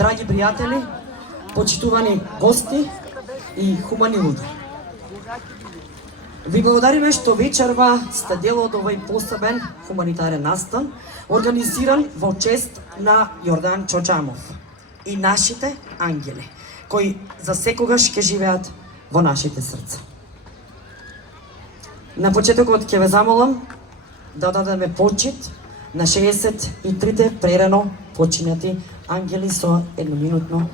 драги пријатели, почитувани гости и хумани луѓе. Ви благодариме што вечерва сте дел од овој посебен хуманитарен настан, организиран во чест на Јорданчо Џамов и нашите ангели, кои за секогаш ќе живеат во нашите срца. На почетокот ќе ве замолам да дадеме почит на 63-те прерано починати ангели со едноминутно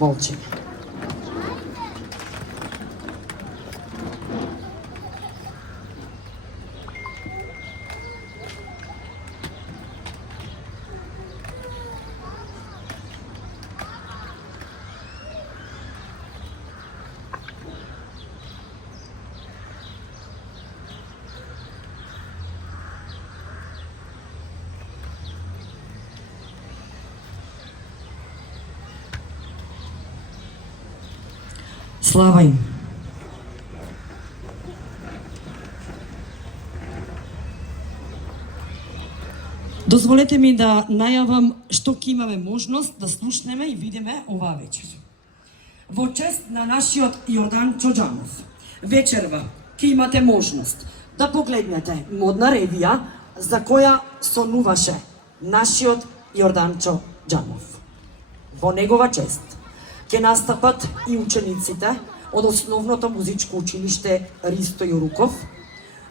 молчење. Слава им! Дозволете ми да најавам што ќе имаме можност да слушнеме и видиме оваа вечер. Во чест на нашиот Јорданчо Џамов, вечерва ќе имате можност да погледнете модна ревија за која сонуваше нашиот Јорданчо Џамов. Во негова чест ќе настапат и учениците од Основното музичко училиште Ристо Јоруков,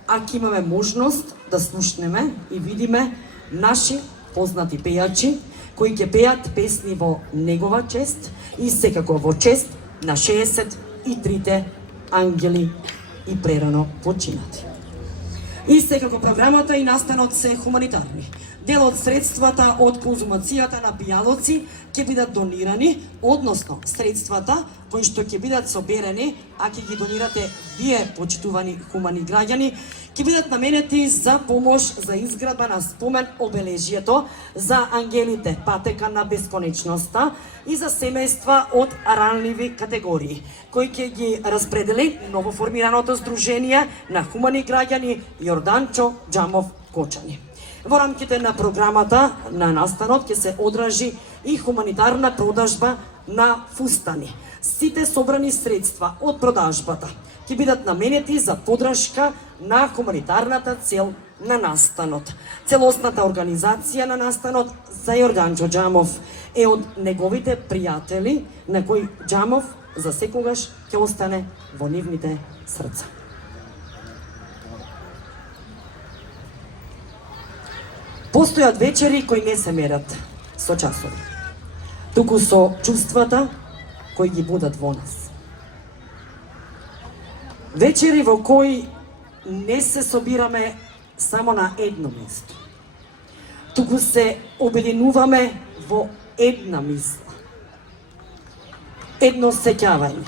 а ќе имаме можност да слушнеме и видиме наши познати пејачи кои ќе пеат песни во негова чест и секако во чест на 63-те ангели и прерано починати. И секако програмата и настанот се хуманитарни. Дел од средствата од конзумацијата на пијалоци ќе бидат донирани, односно средствата кои што ќе бидат соберени, а ќе ги донирате вие, почитувани хумани граѓани, ќе бидат наменети за помош за изградба на спомен обележието за ангелите патека на бесконечноста и за семејства од ранливи категории, кои ќе ги распредели новоформираното Сдружение на хумани граѓани Јорданчо Џамов Кочани. Во рамките на програмата на настанот ќе се одражи и хуманитарна продажба на фустани. Сите собрани средства од продажбата ќе бидат наменети за поддршка на хуманитарната цел на настанот. Целосната организација на настанот за Јорданчо Џамов е од неговите пријатели на кои Џамов за секогаш ќе остане во нивните срца. Постојат вечери кои не се мерат со часови, туку со чувствата кои ги будат во нас. Вечери во кои не се собираме само на едно место, туку се обединуваме во една мисла, едно сеќавање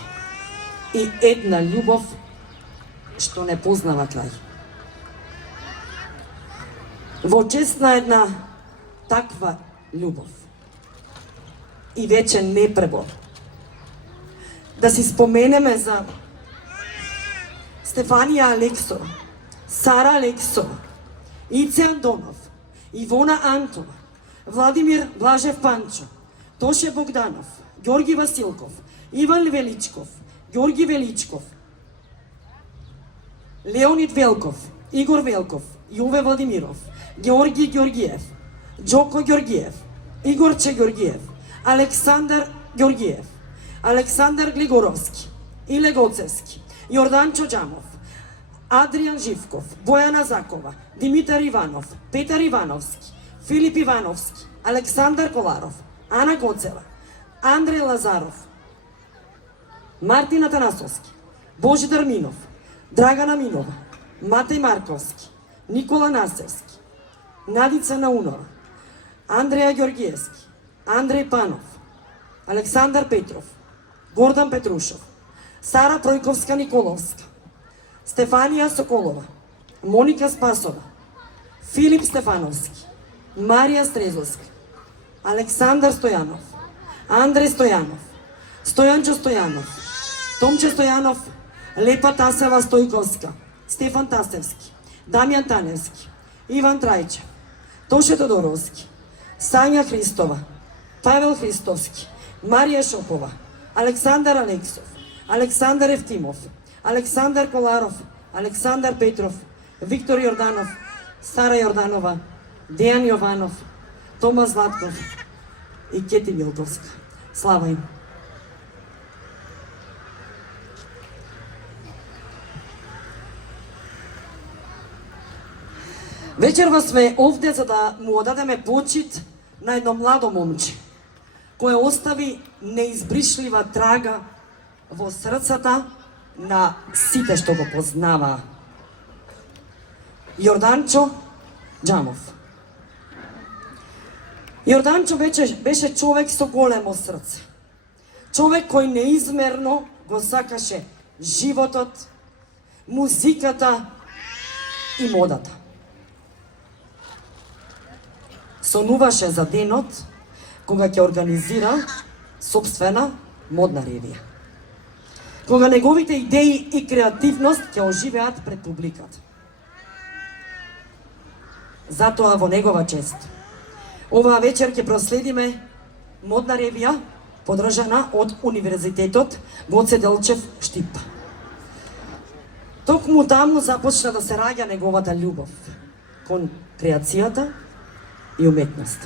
и една љубов што не познава крај. Во чест на една таква љубов и вечен непребор, да си споменеме за Стефанија Алексова, Сара Алексова, Ице Андонов, Ивона Антова, Владимир Блажев Панчо, Тоше Богданов, Ѓорги Василков, Иван Величков, Ѓорги Величков, Леонид Велков, Игор Велков, Јове Владимиров, Георги Ѓоргиев, Џоко Ѓоргиев, Игорче Ѓоргиев, Александар Ѓоргиев, Александар Глигоровски, Иле Гоцевски, Јорданчо Џамов, Адријан Живков, Бојана Закова, Димитар Иванов, Петар Ивановски, Филип Ивановски, Александар Коларов, Ана Гоцева, Андреј Лазаров, Мартин Атанасовски, Божидар Минов, Драгана Минова, Матеј Марковски, Никола Насевски, Надица Наунова, Андреја Ѓоргиевски, Андреј Панов, Александар Петров, Гордан Петрушев, Сара Пројковска Николовска, Стефанија Соколова, Моника Спасова, Филип Стефановски, Марија Стрезовска, Александар Стојанов, Андреј Стојанов, Стојанчо Стојанов, Томче Стојанов, Лепа Тасева Стојковска, Стефан Тасевски, Дамјан Таневски, Иван Трајчев, Тоше Тодоровски, Сања Христова, Павел Христовски, Марија Шопова, Александар Алексов, Александар Евтимов, Александар Коларов, Александар Петров, Виктор Јорданов, Сара Јорданова, Дејан Јованов, Тома Златков и Кети Милдовска. Слава им! Вечерва сме овде за да му одадеме почит на едно младо момче, кое остави неизбришлива трага во срцата на сите што го познаваа. Јорданчо Џамов. Јорданчо беше човек со големо срце. Човек кој неизмерно го сакаше животот, музиката и модата. Сонуваше за денот кога ќе организира собствена модна ревија. Кога неговите идеи и креативност ќе оживеат пред публиката. Затоа во негова чест оваа вечер ќе проследиме модна ревија подржана од Универзитетот Гоце Делчев Штип. Токму таму започна да се раѓа неговата љубов кон креацијата и уметност.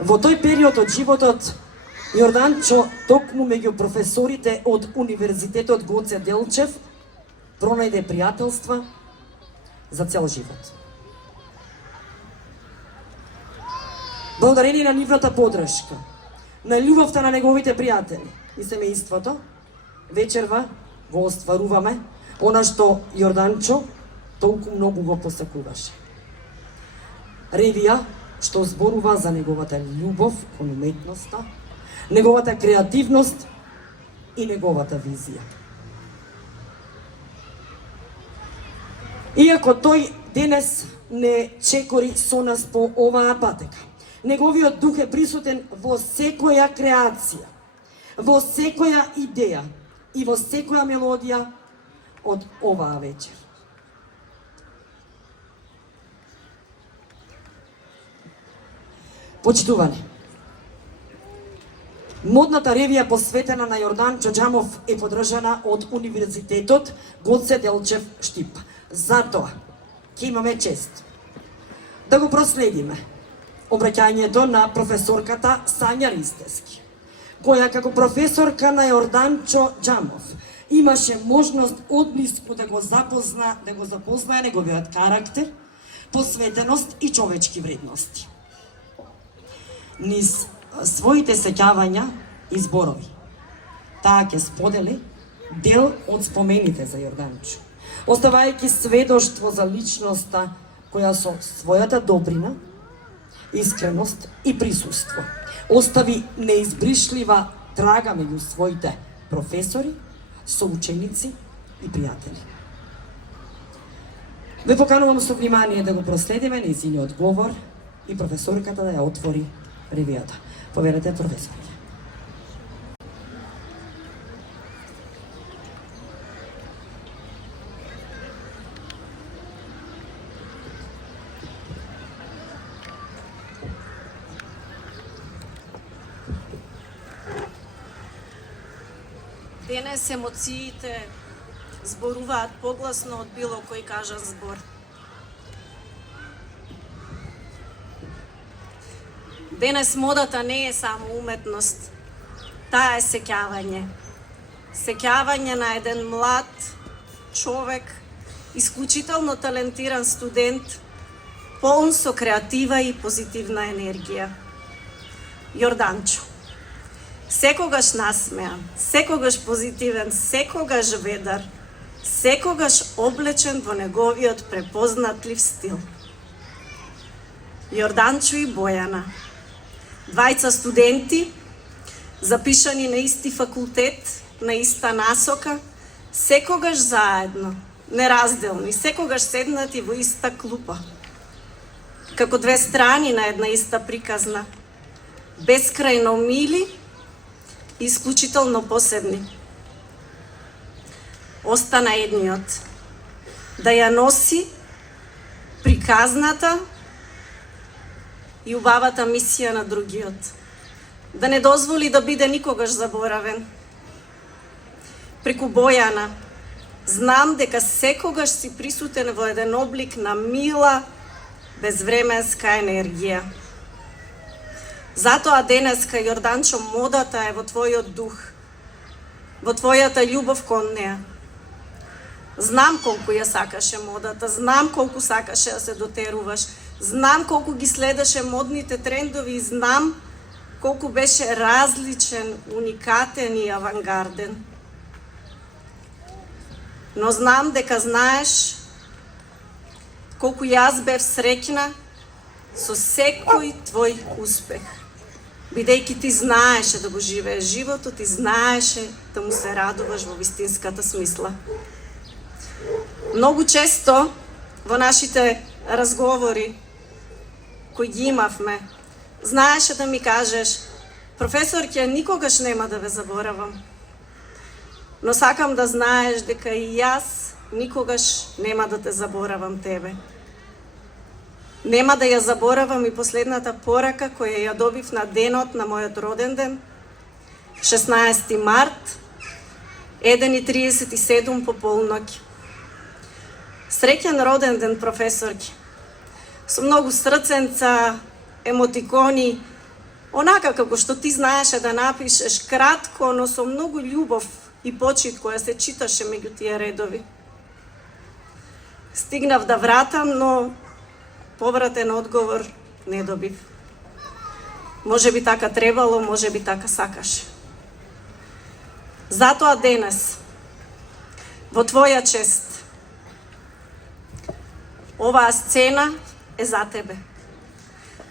Во тој период од животот, Јорданчо токму меѓу професорите од Универзитетот Гоце Делчев пронајде пријателства за цел живот. Благодарение на нивната подршка, на љубовта на неговите пријатели и семејството, вечерва го остваруваме она што Јорданчо толку многу го посакуваше. Ревија што зборува за неговата љубов кон уметноста, неговата креативност и неговата визија. Иако тој денес не чекори со нас по оваа патека, неговиот дух е присутен во секоја креација, во секоја идеја и во секоја мелодија од оваа вечер. Почитувани, модната ревија посветена на Јорданчо Џамов е подржана од Универзитетот Гоце Делчев Штип. Затоа ќе имаме чест да го проследиме обраќањето на професорката Сања Ристески, која како професорка на Јорданчо Џамов имаше можност одблиску да го запознае неговиот карактер, посветеност и човечки вредности. Низ своите сеќавања и зборови, таа ќе сподели дел од спомените за Јорданчо, оставајќи сведоштво за личноста која со својата добрина, искреност и присуство остави неизбришлива трага меѓу своите професори, соученици и пријатели. Ве поканувам со внимание да го проследиме нејзиниот говор и професорката да ја отвори ревијата. Поверете, професор. Денес емоциите зборуваат погласно од било кој кажан збор. Денес модата не е само уметност, таа е сеќавање. Сеќавање на еден млад човек, исклучително талентиран студент, полн со креатива и позитивна енергија. Јорданчо. Секогаш насмеан, секогаш позитивен, секогаш ведар, секогаш облечен во неговиот препознатлив стил. Јорданчо и Бојана, двајца студенти, запишани на исти факултет, на иста насока, секогаш заедно, неразделни, секогаш седнати во иста клупа, како две страни на една иста приказна, бескрајно мили и исклучително посебни. Остана едниот, да ја носи приказната и убавата мисија на другиот. Да не дозволи да биде никогаш заборавен. Преку Бојана, знам дека секогаш си присутен во еден облик на мила, безвременска енергија. Затоа денеска, Јорданчо, модата е во твојот дух, во твојата љубов кон неа. Знам колку ја сакаше модата, знам колку сакаше да се дотеруваш, знам колку ги следеше модните трендови и знам колку беше различен, уникатен и авангарден. Но знам дека знаеш колку јас бев среќна со секој твој успех. Бидејќи ти знаеше да го живееш животот и знаеше да му се радуваш во вистинската смисла. Многу често во нашите разговори кои ги имавме, знаеше да ми кажеш: професорке, никогаш нема да ве заборавам. Но сакам да знаеш дека и јас никогаш нема да те заборавам тебе. Нема да ја заборавам и последната порака која ја добив на денот на мојот роден ден, 16 март, 1:37 по полноќ. Среќен роден ден, професорки. Со многу срценца, емотикони, онака како што ти знаеше да напишеш, кратко, но со многу љубов и почит која се читаше меѓу тие редови. Стигнав да вратам, но повратен одговор не добив. Може би така требало, може би така сакаше. Затоа денес, во твоја чест, оваа сцена е за тебе.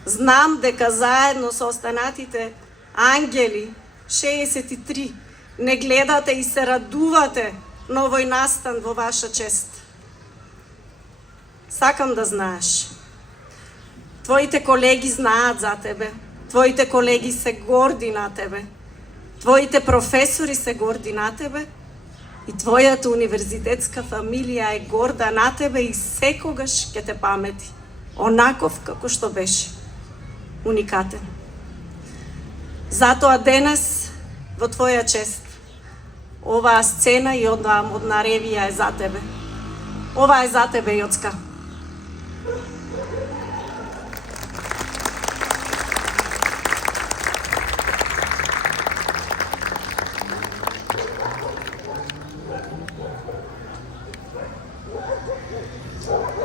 Знам дека заедно со останатите ангели, 63, не гледате и се радувате на овој настан во ваша чест. Сакам да знаеш. Твоите колеги знаат за тебе. Твоите колеги се горди на тебе. Твоите професори се горди на тебе. И твојата универзитетска фамилија е горда на тебе и секогаш ќе те памети. Онаков како што беше. Уникатен. Затоа денес, во твоја чест, оваа сцена и оваа модна ревија е за тебе. Ова е за тебе, Јоцка.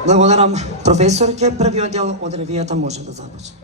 Благодарам, професорке. Првиот дел од ревијата може да започне.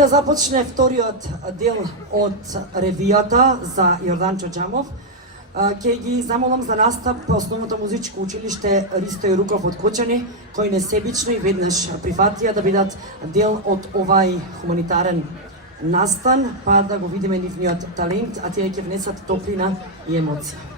да започне вториот дел од ревијата за Јордан Чоџамов, ќе ги замолам за настап Основното музичко училиште Ристо Јоруков од Кочани, кои несебично и веднаш прифатија да бидат дел од овај хуманитарен настан, па да го видиме нивниот талент, а тие ќе внесат топлина и емоција.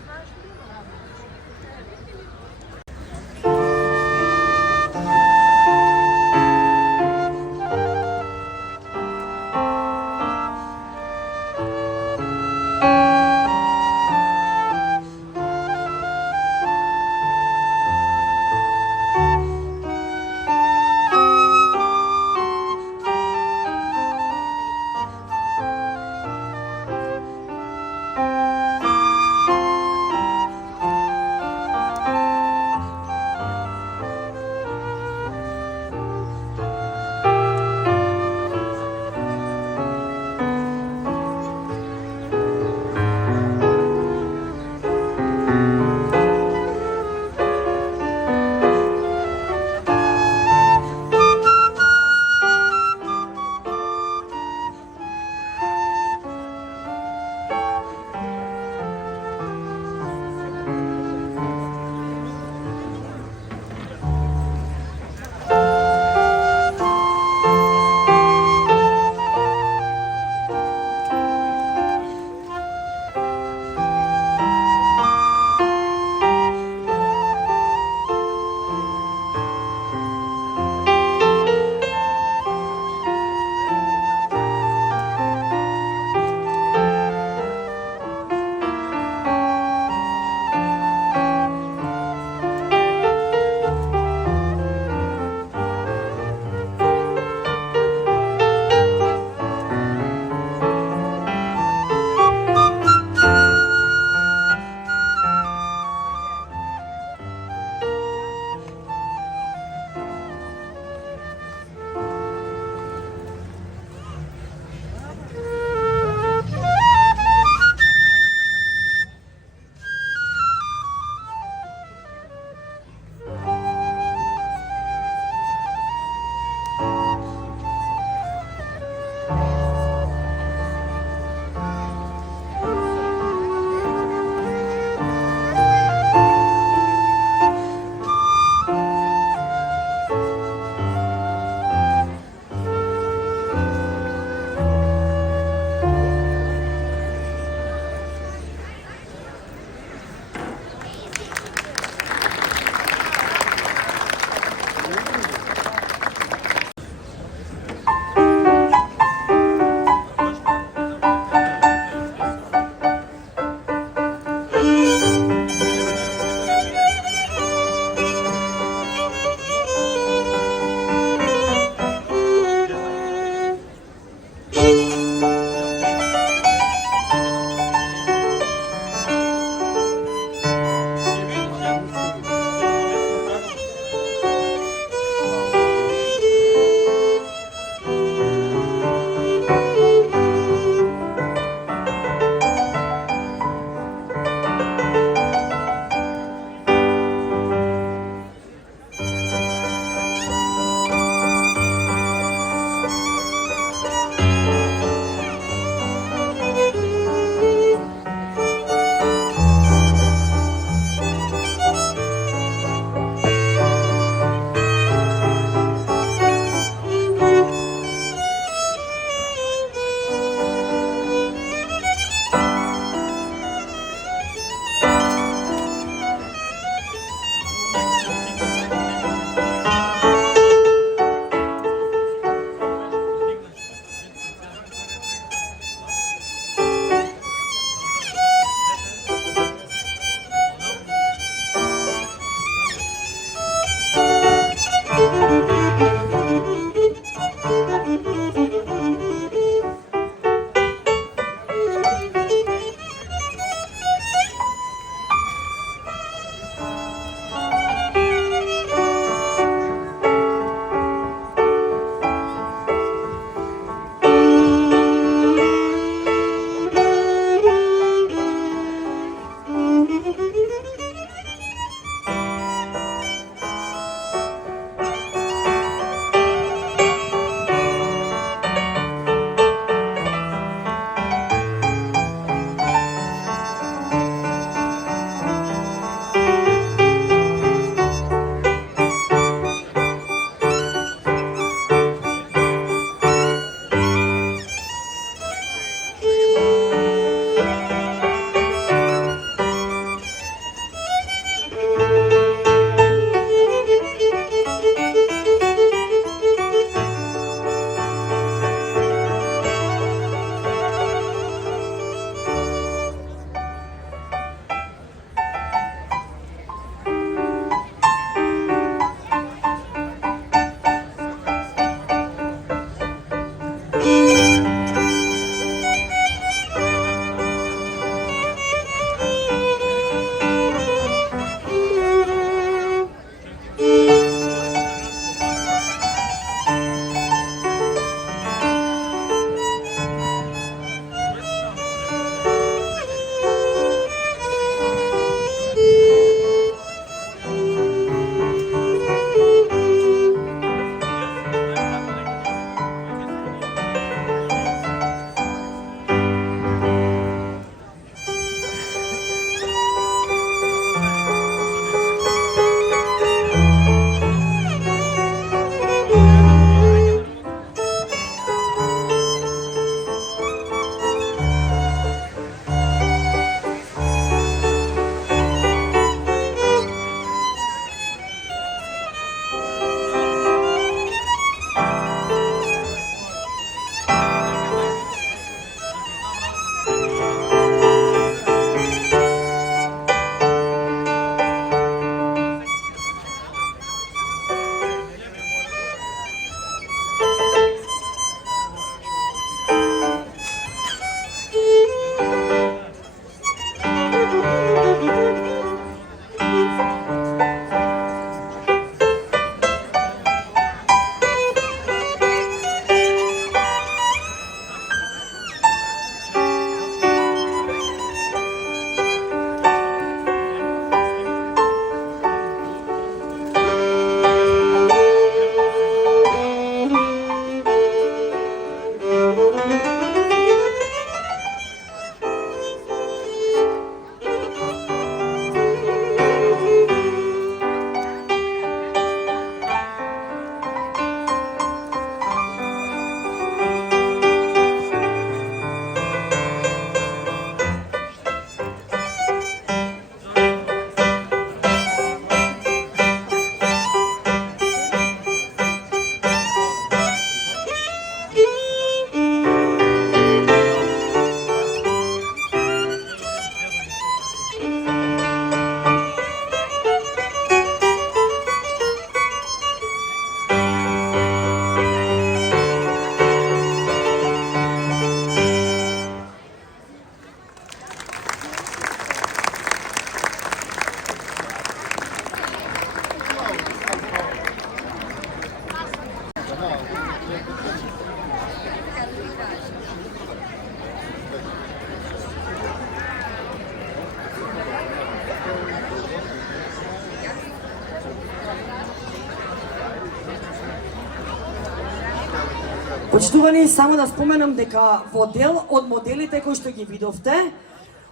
Почитувани, само да споменам дека во дел од моделите кои што ги видовте,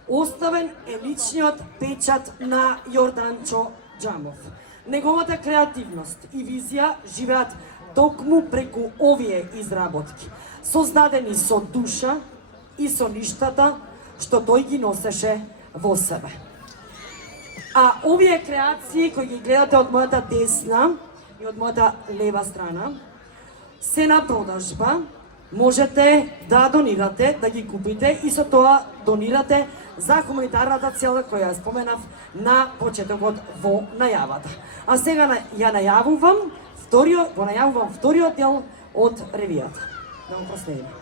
оставен е личниот печат на Јорданчо Џамов. Неговата креативност и визија живеат токму преку овие изработки, создадени со душа и со ништата што тој ги носеше во себе. А овие креации кои ги гледате од мојата десна и од мојата лева страна се на продажба, можете да донирате, да ги купите и со тоа донирате за хуманитарната цел која ја споменав на почетокот во најавата. А сега го најавувам вториот дел од ревијата. Да го проследиме.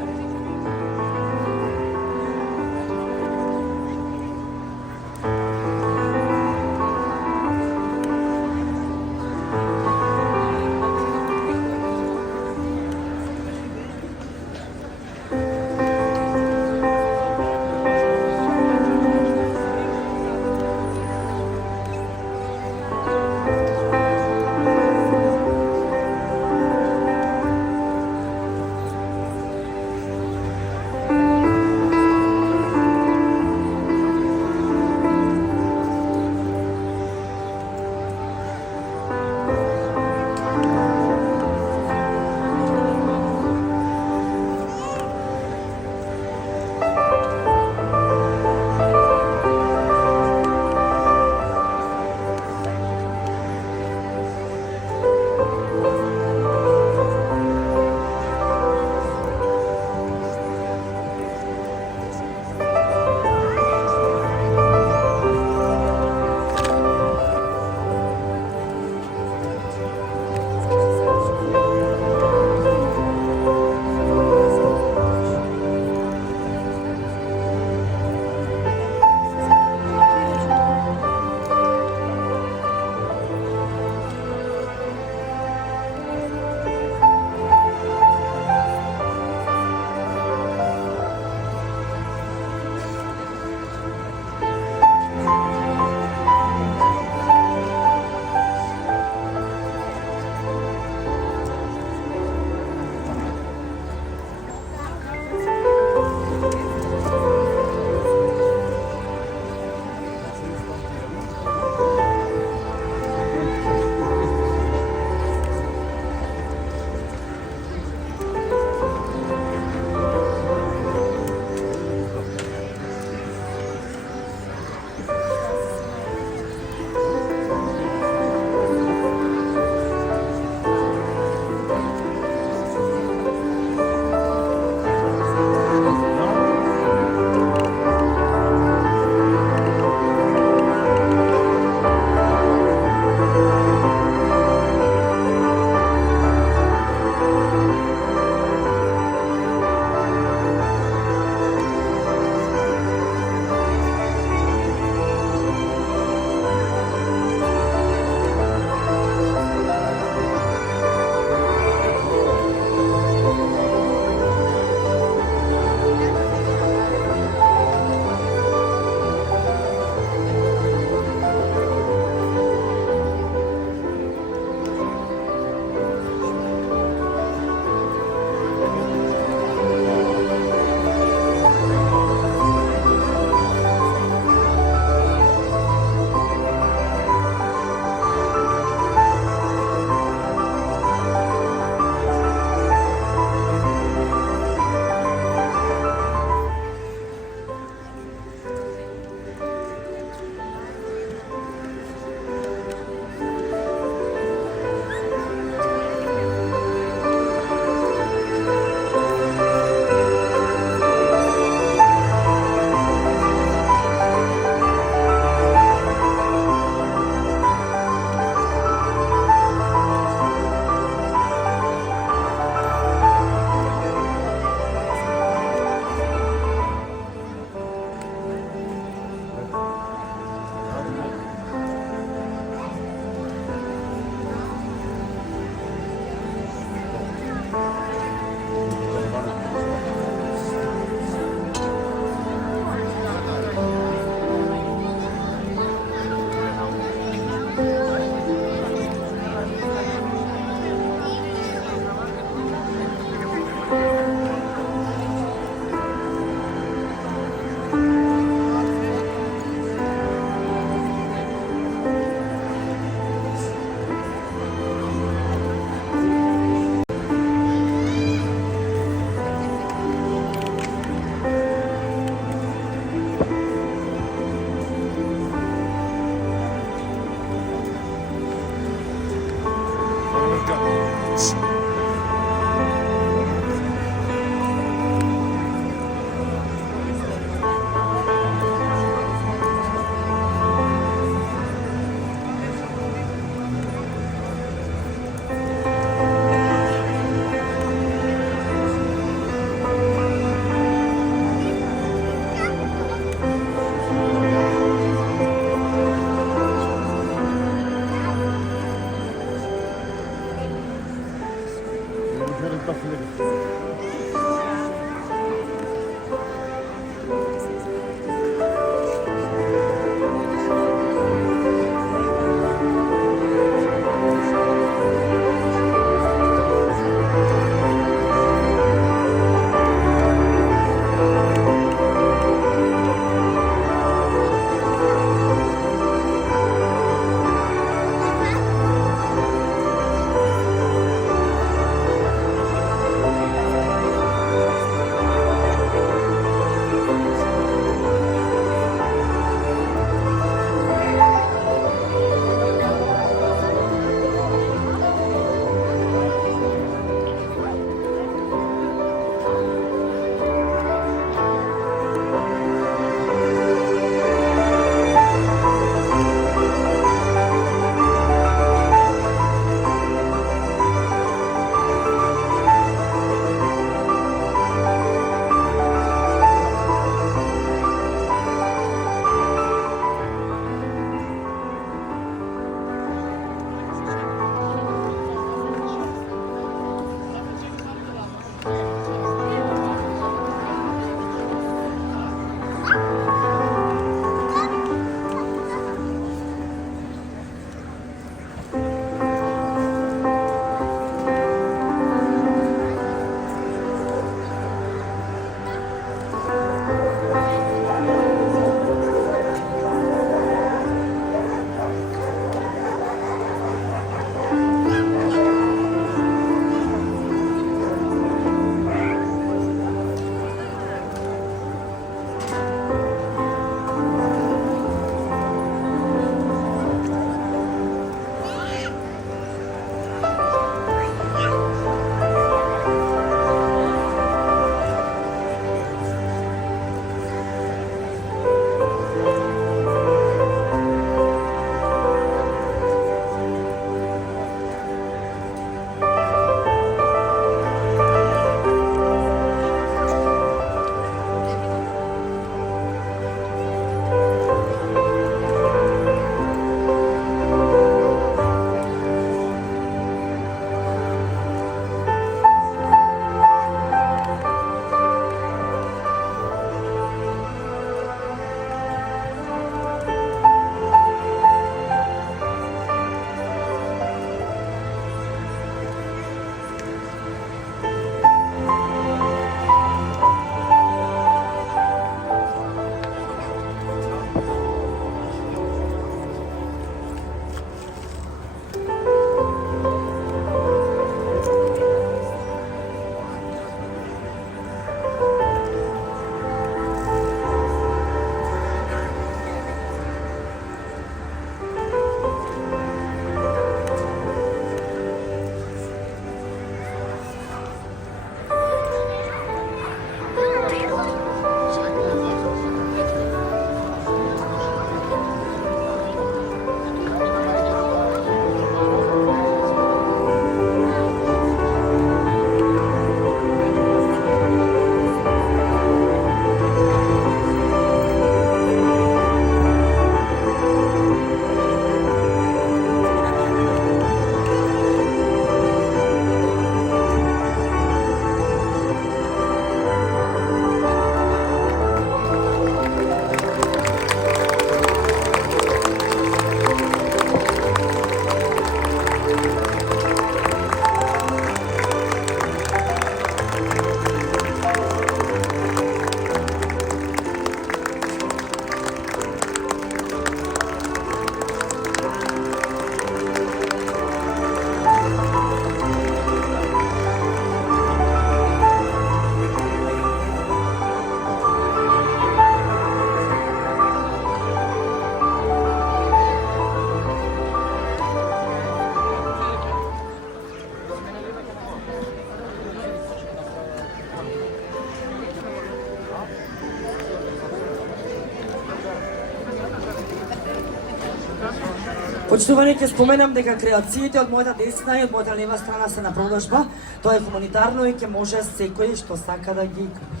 Почитувани, ќе споменам дека креациите од мојата десна и од мојата лева страна се на продажба. Тоа е хуманитарно и ќе може секој што сака да ги купи.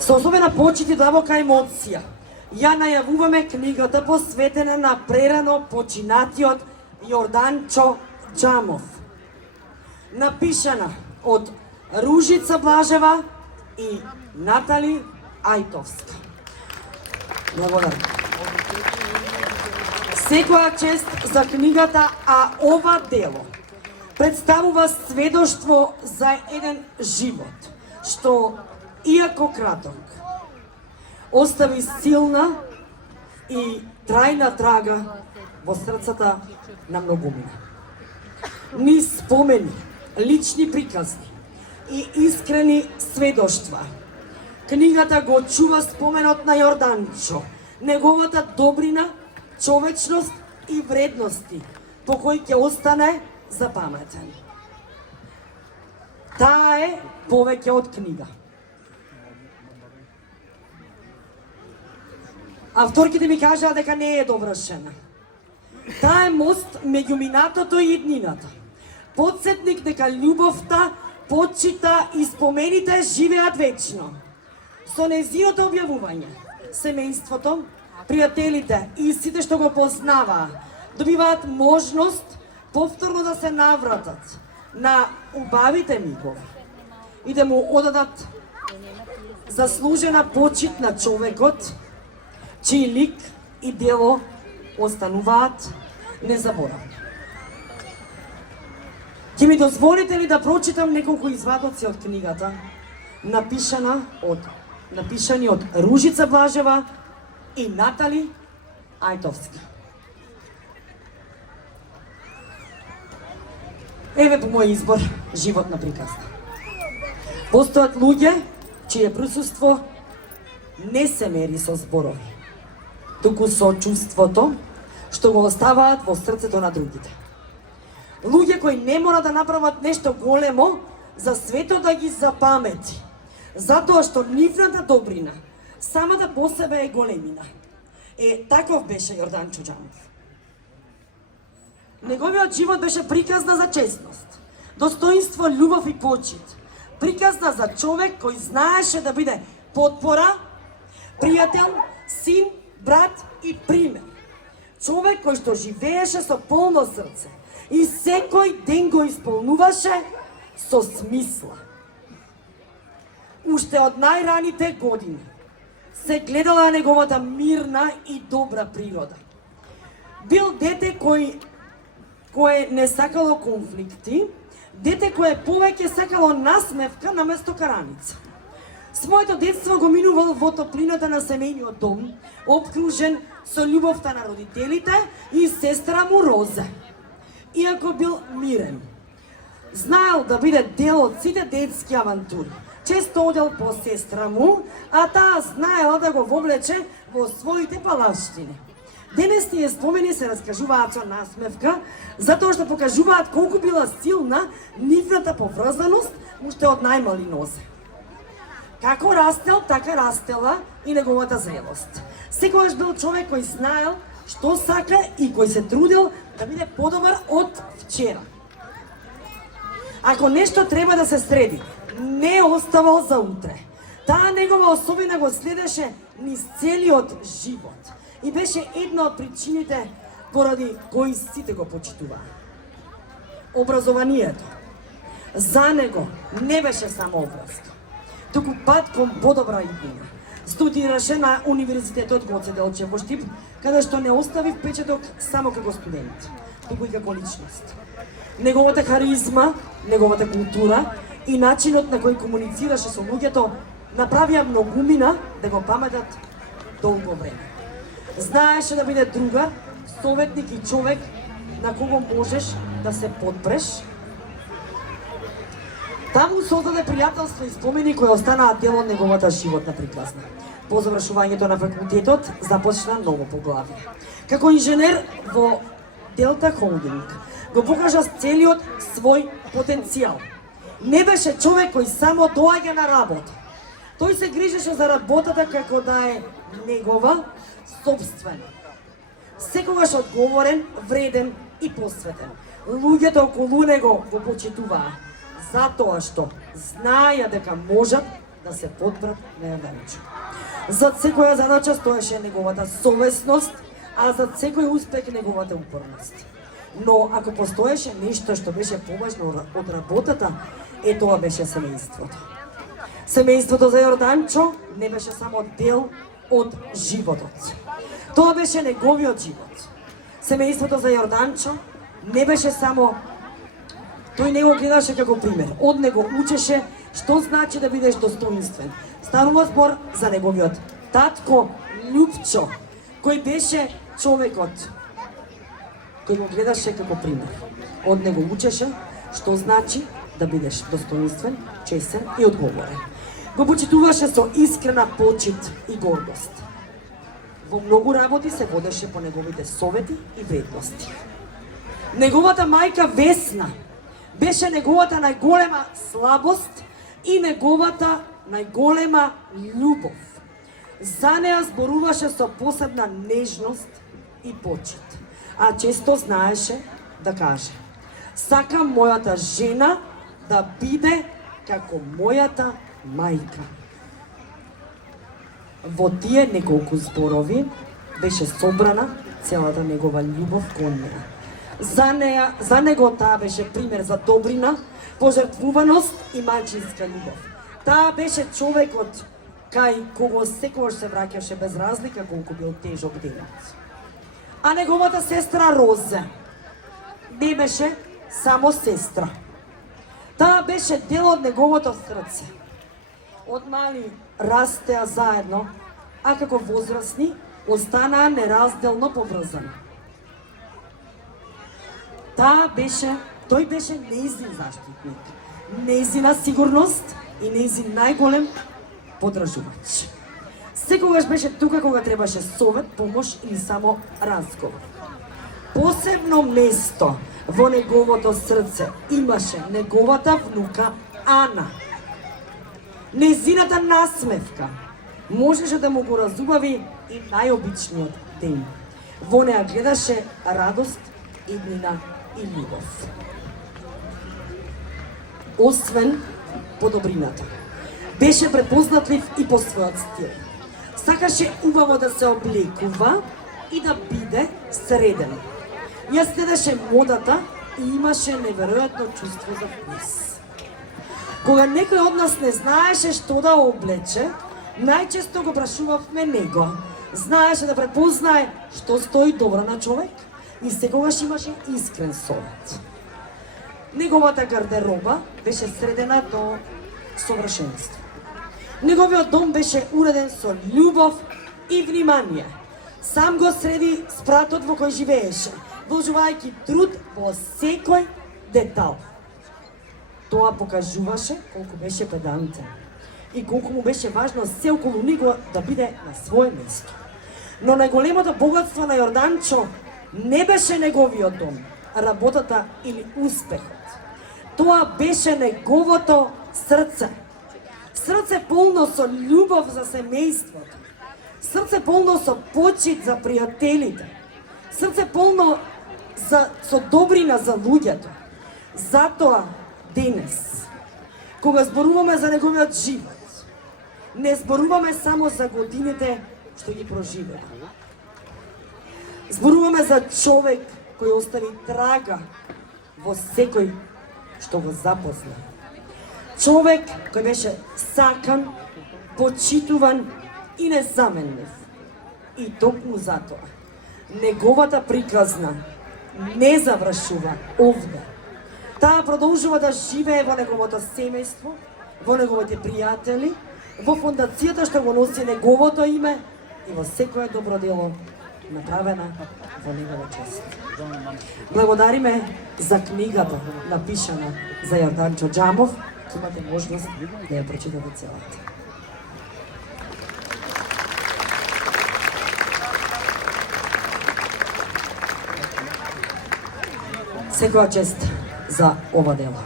Со особена почит и длабока емоција, ја најавуваме книгата посветена на прерано починатиот Јорданчо Џамов. Напишана од Ружица Блажева и Натали Ајтовска. Благодарам. Секоја чест за книгата, а ова дело представува сведоштво за еден живот, што, иако краток, остави силна и трајна трага во срцата на многумина. Низ спомени, лични приказни и искрени сведоштва, книгата го чува споменот на Јорданчо, неговата добрина, човечност и вредности, по кои ќе остане запаметен. Таа е повеќе од книга. Авторките ми кажаа дека не е довршена. Таа е мост меѓу минатото и иднината. Подсетник дека љубовта, почита и спомените живеат вечно. Со нејзиното објавување, семејството, пријателите и сите што го познаваа добиваат можност повторно да се навратат на убавите мигови и да му одадат заслужена почит на човекот, чиј лик и дело остануваат незаборавни. Ќе ми дозволите ли да прочитам неколку извадоци од книгата, напишани од Ружица Блажева и Натали Ајтовска. Еве по мој избор животна приказна. Постојат луѓе чие присуство не се мери со зборови, туку со чувството што го оставаат во срцето на другите. Луѓе кои не мора да направат нешто големо за светот да ги запамети, затоа што нивната добрина самата по себе е големина. Таков беше Јорданчо Џамов. Неговиот живот беше приказна за честност, достоинство, љубов и почит. Приказна за човек кој знаеше да биде потпора, пријател, син, брат и пример. Човек кој што живееше со полно срце и секој ден го исполнуваше со смисла. Уште од најраните години се гледала неговата мирна и добра природа. Бил дете кое не сакало конфликти, дете кое повеќе сакало насмевка наместо караница. Своето детство го минувал во топлината на семејниот дом, обкружен со љубовта на родителите и сестра му Розе. Иако бил мирен, знаел да биде дел од сите детски авантури. Често одел по сестра му, а таа знаела да го вовлече во своите палавштини. Денес тие спомени се раскажуваат со насмевка, затоа што покажуваат колку била силна нивната поврзаност уште од најмали нозе. Како растел, така растела и неговата зрелост. Секогаш бил човек кој знаел што сака и кој се трудел да биде подобар од вчера. Ако нешто треба да се среди, не оставал за утре. Таа негова особина го следеше низ целиот живот и беше една од причините поради кои сите го почитуваа. Образованието за него не беше само образка, туку пат кон подобра иднина. Студираше на Универзитетот Гоце Делчев во Штип, каде што не остави впечаток само како студент, туку и како личност. Неговата харизма, неговата култура и начинот на кој комуницираше со луѓето направија многумина да го паметат долго време. Знаеше да биде другар, советник и човек на кого можеш да се подпреш. Таму создаде пријателство и спомени кои останаа дел од неговата животна приказна. По завршувањето на факултетот започна ново поглавие. Како инженер во Делта Холдинг го покажа целиот свој потенцијал. Не беше човек кој само доаѓа на работа. Тој се грижеше за работата како да е негова собствена. секогаш одговорен, вреден и посветен. Луѓето околу него го почитуваа, затоа што знаеја дека можат да се подбрат на Јорданчо. Зад секоја задача стоеше неговата совесност, а зад секој успех неговата упорност. Но ако постоеше нешто што беше поважно од работата, тоа беше семејството. Семејството за Јорданчо не беше само дел од животот. Тоа беше неговиот живот. Семејството за Јорданчо не беше само... Тој не го гледаше како пример. Од него учеше што значи да бидеш достоинствен. Станува збор за неговиот татко Љупчо, кој беше човекот кој го гледаше како пример. Од него учеше што значи да бидеш достоинствен, честен и одговорен. Го почитуваше со искрена почит и гордост. Во многу работи се водеше по неговите совети и вредности. Неговата мајка Весна беше неговата најголема слабост и неговата најголема љубов. За неа зборуваше со посебна нежност и почит, а често знаеше да каже: сакам мојата жена да биде како мојата мајка. Во тие неколку зборови беше собрана целата негова љубов кон неа. За него таа беше пример за добрина, пожртвуваност и мајчинска љубов. Таа беше човекот кај кого секогаш се враќаше без разлика колку бил тежок денот. А неговата сестра Розе не беше само сестра. Таа беше дел од неговото срце. Од мали растеа заедно, а како возрастни останаа неразделно поврзани. Тој беше нејзин заштитник, нејзина сигурност и нејзин најголем подржувач. Секогаш беше тука кога требаше совет, помош или само разговор. Посебно место во неговото срце имаше неговата внука Ана. Нејзината насмевка можеше да му го разубави и најобичниот ден. Во неа гледаше радост, иднина и љубов. Освен по добрината, беше препознатлив и по својот стил. Сакаше убаво да се облекува и да биде среден. Ја следеше модата и имаше неверојатно чувство за вкус. Кога некој од нас не знаеше што да облече, најчесто го прашувавме него. Знаеше да препознае што стои добро на човек и секогаш имаше искрен совет. Неговата гардероба беше средена до совршенство. Неговиот дом беше уреден со љубов и внимание. Сам го среди спратот во кој живееше, вложувајќи труд во секој детал. Тоа покажуваше колку беше педантен и колку му беше важно се околу него да биде на свое место. Но најголемото богатство на Јорданчо не беше неговиот дом, работата или успехот. Тоа беше неговото срце. Срце полно со љубов за семејството. Срце полно со почит за пријателите. Срце полно со добрина за луѓето. Затоа денес, кога зборуваме за неговиот живот, не зборуваме само за годините што ги проживеа. Зборуваме за човек кој остави трага во секој што го запозна. Човек кој беше сакан, почитуван и незаменлив. И токму затоа, неговата приказна не завршува овде. Таа продолжува да живее во неговото семејство, во неговите пријатели, во фондацијата што го носи неговото име и во секое добро дело направена во негова чест. Благодариме за книгата напишана за Јорданчо Џамов. Имате можност да ја прочитате целата. Секоја чест за ова дело.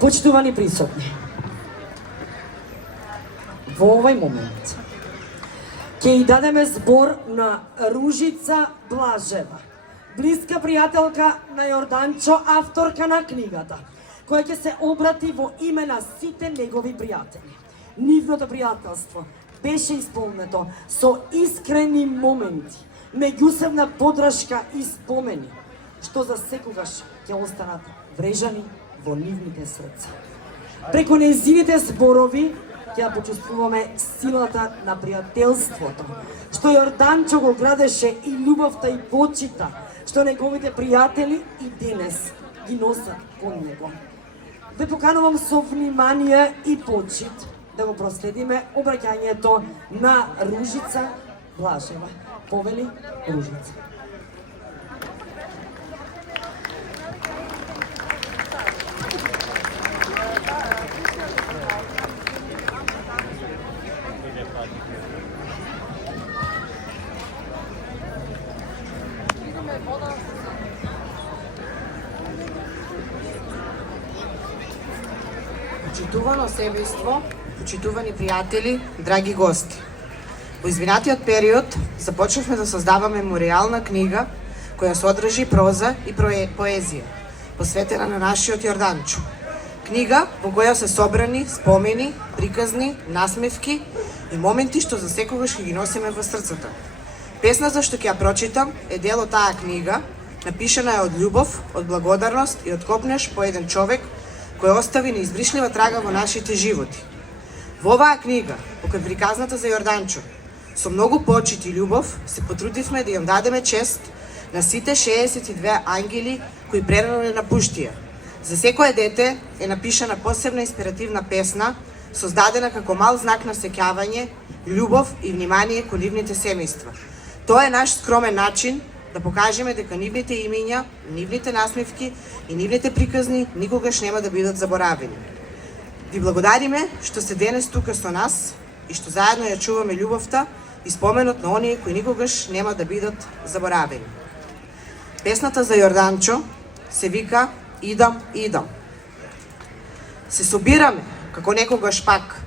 Почитувани присутни, во овај момент ќе и дадеме збор на Ружица Блажева, блиска пријателка на Јорданчо, авторка на книгата, која ќе се обрати во име на сите негови пријатели. Нивното пријателство беше исполнето со искрени моменти, меѓусебна подршка и спомени, што за секогаш ќе останат врежани во нивните срца. Преку нејзините зборови ќе почувствуваме силата на пријателството, што Јорданчо го градеше, и љубовта и почита, што неговите пријатели и денес ги носат кон него. Ве поканувам со внимание и почит да го проследиме обраќањето на Ружица Блажева. Повели Ружица. Почитувано себејство, почитувани пријатели, драги гости. Во изминатиот период започнавме да создаваме меморијална книга која содржи проза и поезија, посветена на нашиот Јорданчо. Книга во која се собрани спомени, приказни, насмевки и моменти што за секогаш ќе ги носиме во срцата. Песната што ќе ја прочитам е дел од таа книга, напишана е од љубов, од благодарност и од копнеш по еден човек кој остави неизбришлива трага во нашите животи. Во оваа книга, покај приказната за Јорданчо, со многу почит и љубов се потрудивме да им дадеме чест на сите 62 ангели кои прерано не напуштија. За секое дете е напишана посебна инспиративна песна, создадена како мал знак на сеќавање, љубов и внимание кон нивните семејства. Тоа е наш скромен начин да покажеме дека нивните имиња, нивните насмевки и нивните приказни никогаш нема да бидат заборавени. Ви благодариме што сте денес тука со нас и што заедно ја чуваме љубовта и споменот на оние кои никогаш нема да бидат заборавени. Песната за Јорданчо се вика "Идам, идам". Се собираме, како некогаш пак,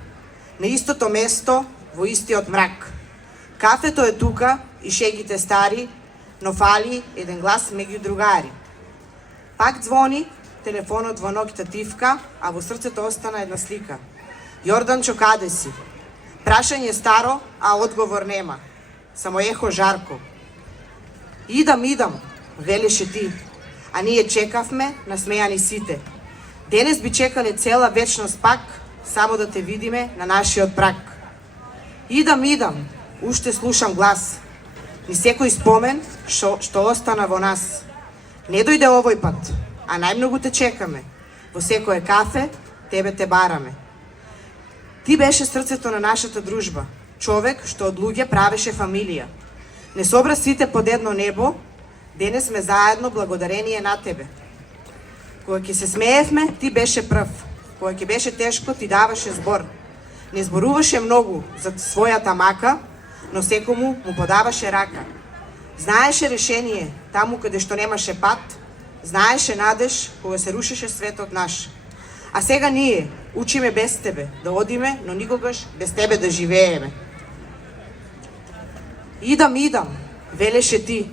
на истото место, во истиот мрак. Кафето е тука и шегите стари, но фали еден глас меѓу другари. Пак звони телефонот во ноќта тивка, а во срцето остана една слика. Јорданчо, каде си? Прашање старо, а одговор нема. Само ехо жарко. Идам, идам, велеше ти, а ние чекавме насмејани сите. Денес би чекале цела вечност пак, само да те видиме на нашиот прак. Идам, идам, уште слушам глас. Ни секој спомен што остана во нас. Не дојде овој пат, а најмногу те чекаме. Во секое кафе тебе те бараме. Ти беше срцето на нашата дружба, човек што од луѓе правеше фамилија. Не собра сите под едно небо, денес сме заедно благодарение на тебе. Кога ќе се смеевме, ти беше прв. Кога ќе беше тешко, ти даваше збор. Не зборуваше многу за својата мака, но секому му подаваше рака. Знаеше решение таму каде што немаше пат, знаеше надеж кога се рушеше светот наш. А сега ние учиме без тебе да одиме, но никогаш без тебе да живееме. Идам, идам, велеше ти,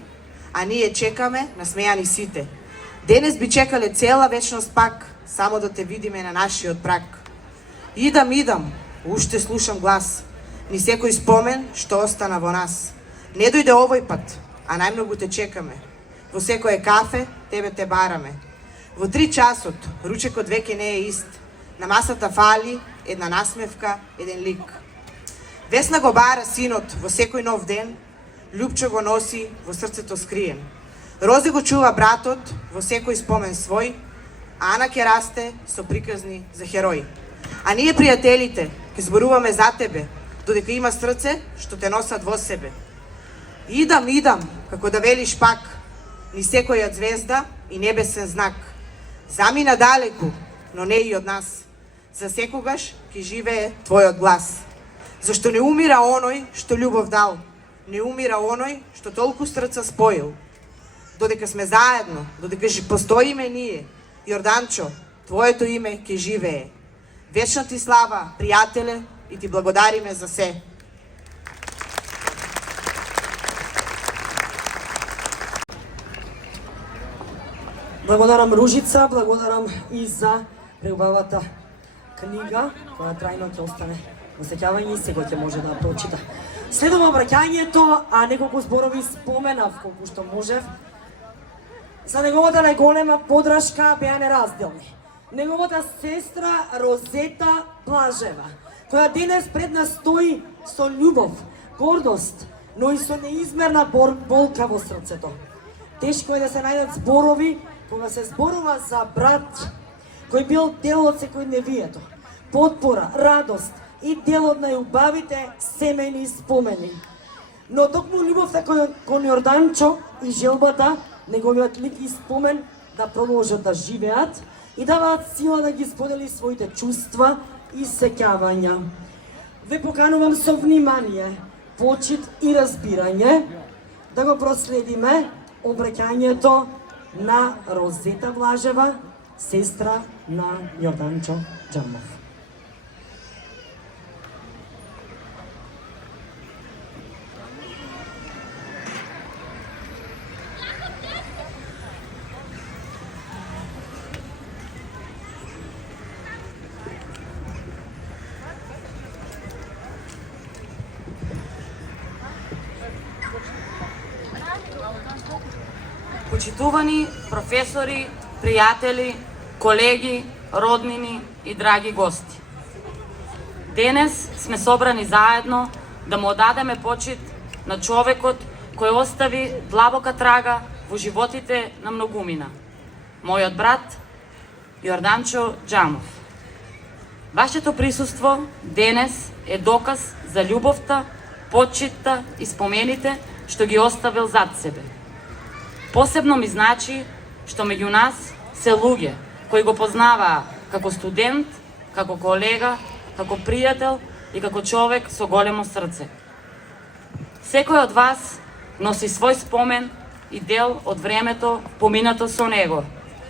а ние чекаме насмејани сите. Денес би чекале цела вечност пак, само да те видиме на нашиот прак. Идам, идам, уште слушам глас, ни секој спомен што остана во нас. Не дојде овој пат, а најмногу те чекаме. Во секое кафе тебе те бараме. Во 3 часот ручекот веќе не е ист. На масата фали една насмевка, еден лик. Весна го бара синот во секој нов ден, Љупчо го носи во срцето скриен. Рози го чува братот во секој спомен свој, а Ана ќе расте со приказни за херој. А ние пријателите ќе зборуваме за тебе, додека има срце што те носат во себе. Идам, идам, како да велиш пак, ни секоја звезда и небесен знак. Замина далеку, но не и од нас. За секогаш ќе живее твојот глас. Зашто не умира оној што љубов дал, не умира оној што толку срца споил. Додека сме заедно, додека постоиме ние, Јорданчо, твоето име ќе живее. Вечна ти слава, пријателе, и ти благодариме за се. Благодарам Ружица, благодарам и за преубавата книга, која трајно ќе остане на сеќавање и сега ќе може да прочита. Следува обраќањето, а неколку зборови споменав колку што можев. За неговата најголема подршка беа неразделни. Неговата сестра Розета Блажева, која денес пред нас стои со љубов, гордост, но и со неизмерна болка во срцето. Тешко е да се најдат зборови кога се зборува за брат кој бил дел од секојдневието, потпора, радост и дел од најубавите семејни спомени. Но токму љубовта кон Јорданчо и желбата, неговиот лик и спомен да продолжат да живеат и даваат сила да ги сподели своите чувства и сеќавања. Ве поканувам со внимание, почит и разбирање да го проследиме обраќањето на Розета Блажева, сестра на Јорданчо Џамов. Почитувани професори, пријатели, колеги, роднини и драги гости. Денес сме собрани заедно да му одадеме почит на човекот кој остави длабока трага во животите на многумина. Мојот брат Јорданчо Џамов. Вашето присуство денес е доказ за љубовта, почитта и спомените што ги оставил зад себе. Посебно ми значи што меѓу нас се луѓе кои го познаваа како студент, како колега, како пријател и како човек со големо срце. Секој од вас носи свој спомен и дел од времето поминато со него,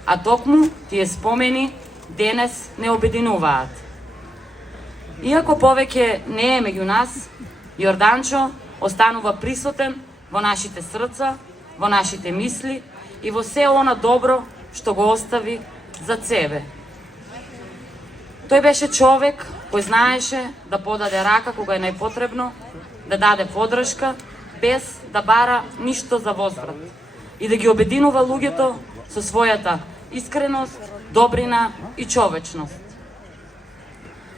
а токму тие спомени денес не обединуваат. Иако повеќе не е меѓу нас, Јорданчо останува присутен во нашите срца, во нашите мисли и во се она добро што го остави за себе. Тој беше човек кој знаеше да подаде рака кога е најпотребно, да даде подршка без да бара ништо за возврат и да ги обединува луѓето со својата искреност, добрина и човечност.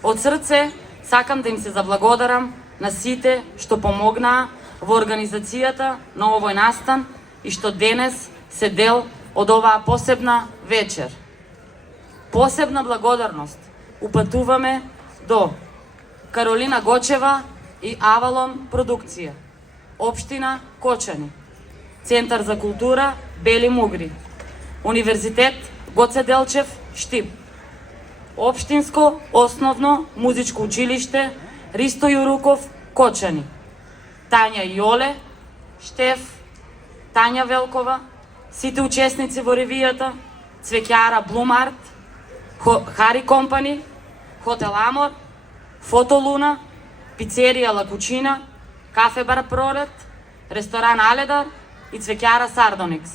Од срце сакам да им се заблагодарам на сите што помогнаа во организацијата на овој настан и што денес се дел од оваа посебна вечер. Посебна благодарност упатуваме до Каролина Гочева и Авалон продукција, Општина Кочани, Центар за култура Бели Мугри, Универзитет Гоце Делчев Штип, Општинско основно музичко училиште Ристо Јуруков Кочани, Тања Јоле, Штеф, Тања Велкова, сите учесници во ревијата, Цвеќара Блумарт, Хари Компани, Хотел Амор, Фото Луна, Пицерија Ла Кучина, Кафе Бар Пролет, Ресторан Аледар и Цвеќара Сардоникс.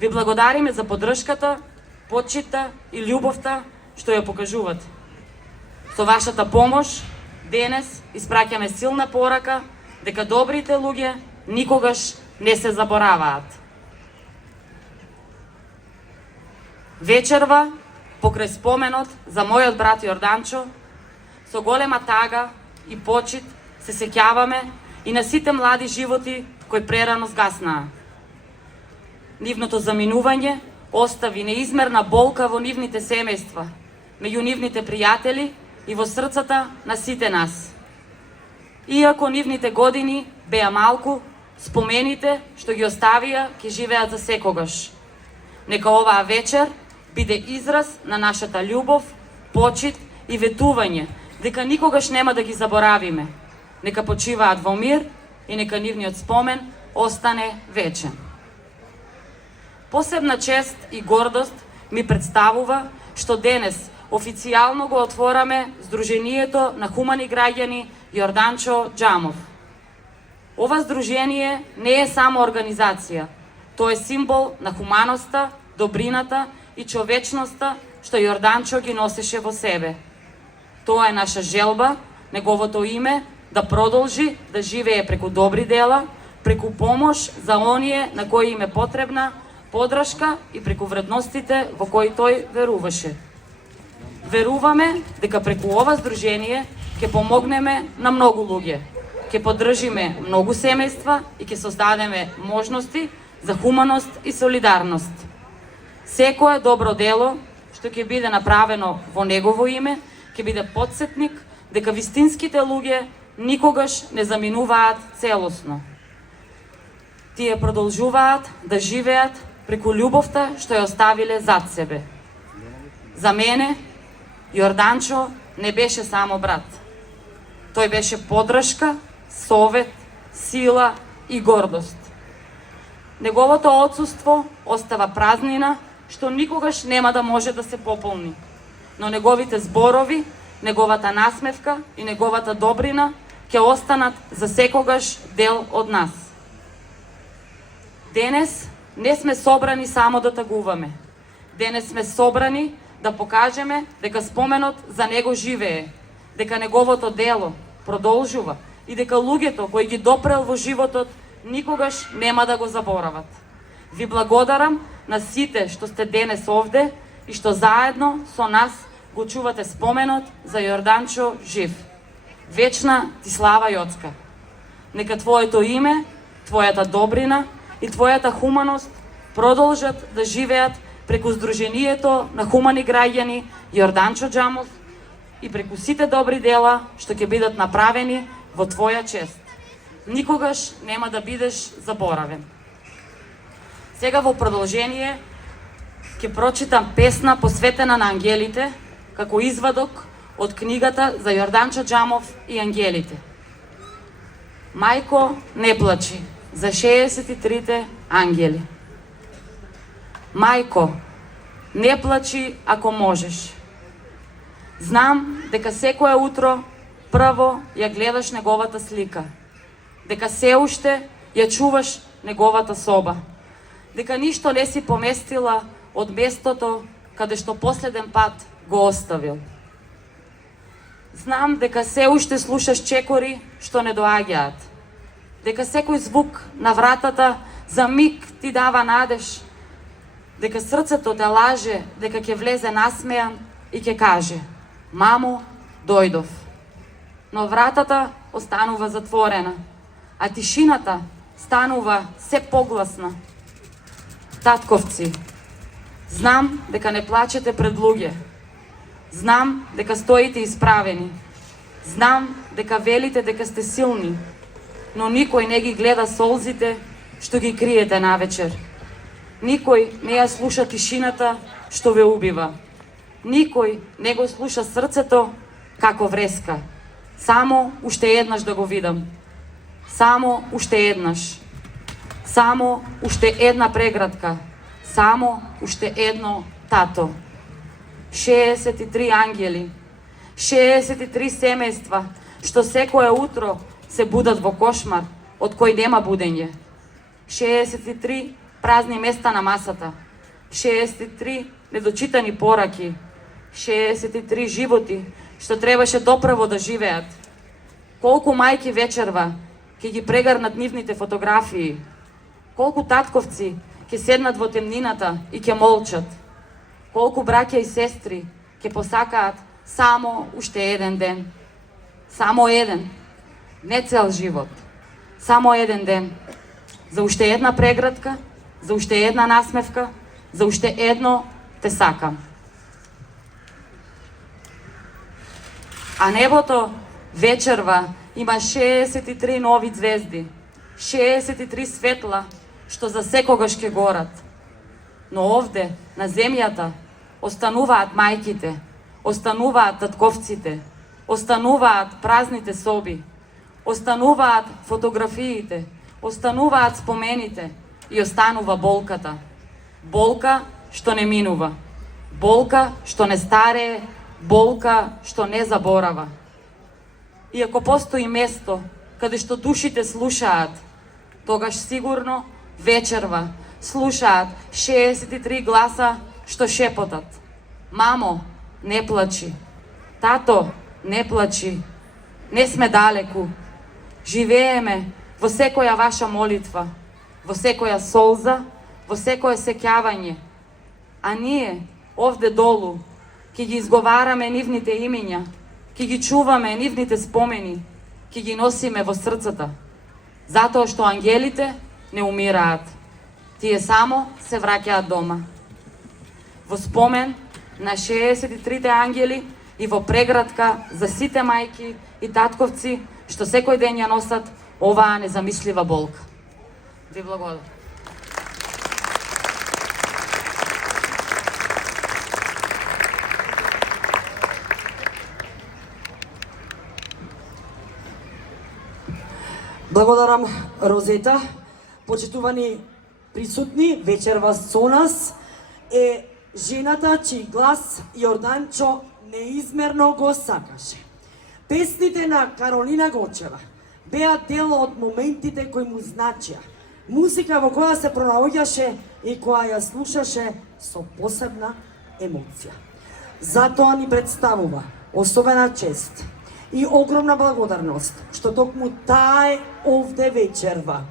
Ви благодариме за поддршката, почита и љубовта што ја покажувате. Со вашата помош денес испраќаме силна порака дека добрите луѓе никогаш не се забораваат. Вечерва, покрај споменот за мојот брат Јорданчо, со голема тага и почит се сеќаваме и на сите млади животи кои прерано згаснаа. Нивното заминување остави неизмерна болка во нивните семејства, меѓу нивните пријатели и во срцата на сите нас. Иако нивните години беа малку, спомените што ги оставија ќе живеат за секогаш. Нека оваа вечер биде израз на нашата љубов, почит и ветување, дека никогаш нема да ги заборавиме. Нека почиваат во мир и нека нивниот спомен остане вечен. Посебна чест и гордост ми представува што денес официјално го отвораме Сдруженијето на хумани граѓани Јорданчо Џамов. Ова здружение не е само организација, тоа е символ на хуманоста, добрината и човечноста што Јорданчо ги носеше во себе. Тоа е наша желба, неговото име да продолжи да живее преку добри дела, преку помош за оние на кои им е потребна подршка и преку вредностите во кои тој веруваше. Веруваме дека преку ова здружение ќе помогнеме на многу луѓе, ќе поддржиме многу семејства и ќе создадеме можности за хуманост и солидарност. Секое добро дело што ќе биде направено во негово име, ќе биде потсетник дека вистинските луѓе никогаш не заминуваат целосно. Тие продолжуваат да живеат преку љубовта што ја оставиле зад себе. За мене, Јорданчо не беше само брат. Тој беше поддршка, совет, сила и гордост. Неговото отсуство остава празнина што никогаш нема да може да се пополни. Но неговите зборови, неговата насмевка и неговата добрина ќе останат за секогаш дел од нас. Денес не сме собрани само да тагуваме. Денес сме собрани да покажеме дека споменот за него живее, дека неговото дело продолжува и дека луѓето кои ги допрел во животот никогаш нема да го заборават. Ви благодарам на сите што сте денес овде и што заедно со нас го чувате споменот за Јорданчо жив. Вечна ти слава, Јоцка. Нека твоето име, твојата добрина и твојата хуманост продолжат да живеат преку Сдруженијето на хумани граѓани Јорданчо Џамов и преку сите добри дела што ќе бидат направени во твоја чест. Никогаш нема да бидеш заборавен. Сега во продолжение ќе прочитам песна посветена на ангелите, како извадок од книгата за Јорданчо Џамов и ангелите. Мајко, не плачи за 63 ангели. Мајко, не плачи ако можеш. Знам дека секое утро прво ја гледаш неговата слика, дека се уште ја чуваш неговата соба, дека ништо не си поместила од местото каде што последен пат го оставил. Знам дека се уште слушаш чекори што не доаѓаат, дека секој звук на вратата за миг ти дава надеж, дека срцето те лаже дека ќе влезе насмејан и ќе каже: мамо, дојдов. Но вратата останува затворена, а тишината станува се погласна. Татковци, знам дека не плачете пред луѓе. Знам дека стоите исправени. Знам дека велите дека сте силни, но никој не ги гледа солзите што ги криете навечер. Никој не ја слуша тишината што ве убива. Никој не го слуша срцето како вреска. Само уште еднаш да го видам. Само уште еднаш. Само уште една преградка. Само уште едно тато. 63 ангели. 63 семејства што секое утро се будат во кошмар од кој нема будење. 63 празни места на масата. 63 недочитани пораки. 63 животи што требаше допрво да живеат. Колку мајки вечерва ќе ги прегарнат нивните фотографии. Колку татковци ќе седнат во темнината и ќе молчат. Колку браќа и сестри ќе посакаат само уште еден ден. Само еден. Не цел живот. Само еден ден. За уште една преградка, за уште една насмевка, за уште едно те сакам. А небото вечерва има 63 нови звезди, 63 светла што за секогаш ќе горат. Но овде, на земјата, остануваат мајките, остануваат татковците, остануваат празните соби, остануваат фотографиите, остануваат спомените и останува болката. Болка што не минува, болка што не старее болка што не заборава. И ако постои место каде што душите слушаат, тогаш сигурно вечерва слушаат 63 гласа што шепотат: мамо, не плачи, тато, не плачи, не сме далеку, живееме во секоја ваша молитва, во секоја солза, во секое сеќавање, а ние овде долу ќе ги изговараме нивните имиња, ќе ги чуваме нивните спомени, ќе ги носиме во срцата, затоа што ангелите не умираат, тие само се враќаат дома. Во спомен на 63 ангели и во преградка за сите мајки и татковци што секој ден ја носат оваа незамислива болка. Ви благодарам. Благодарам, Розета. Почитувани присутни, вечерва со нас е жената чиј глас Јорданчо неизмерно го сакаше. Песните на Каролина Гочева беа дел од моментите кои му значија. Музика во која се пронаоѓаше и која ја слушаше со посебна емоција. Затоа ни представува особена чест и огромна благодарност што токму таа е овде вечерва,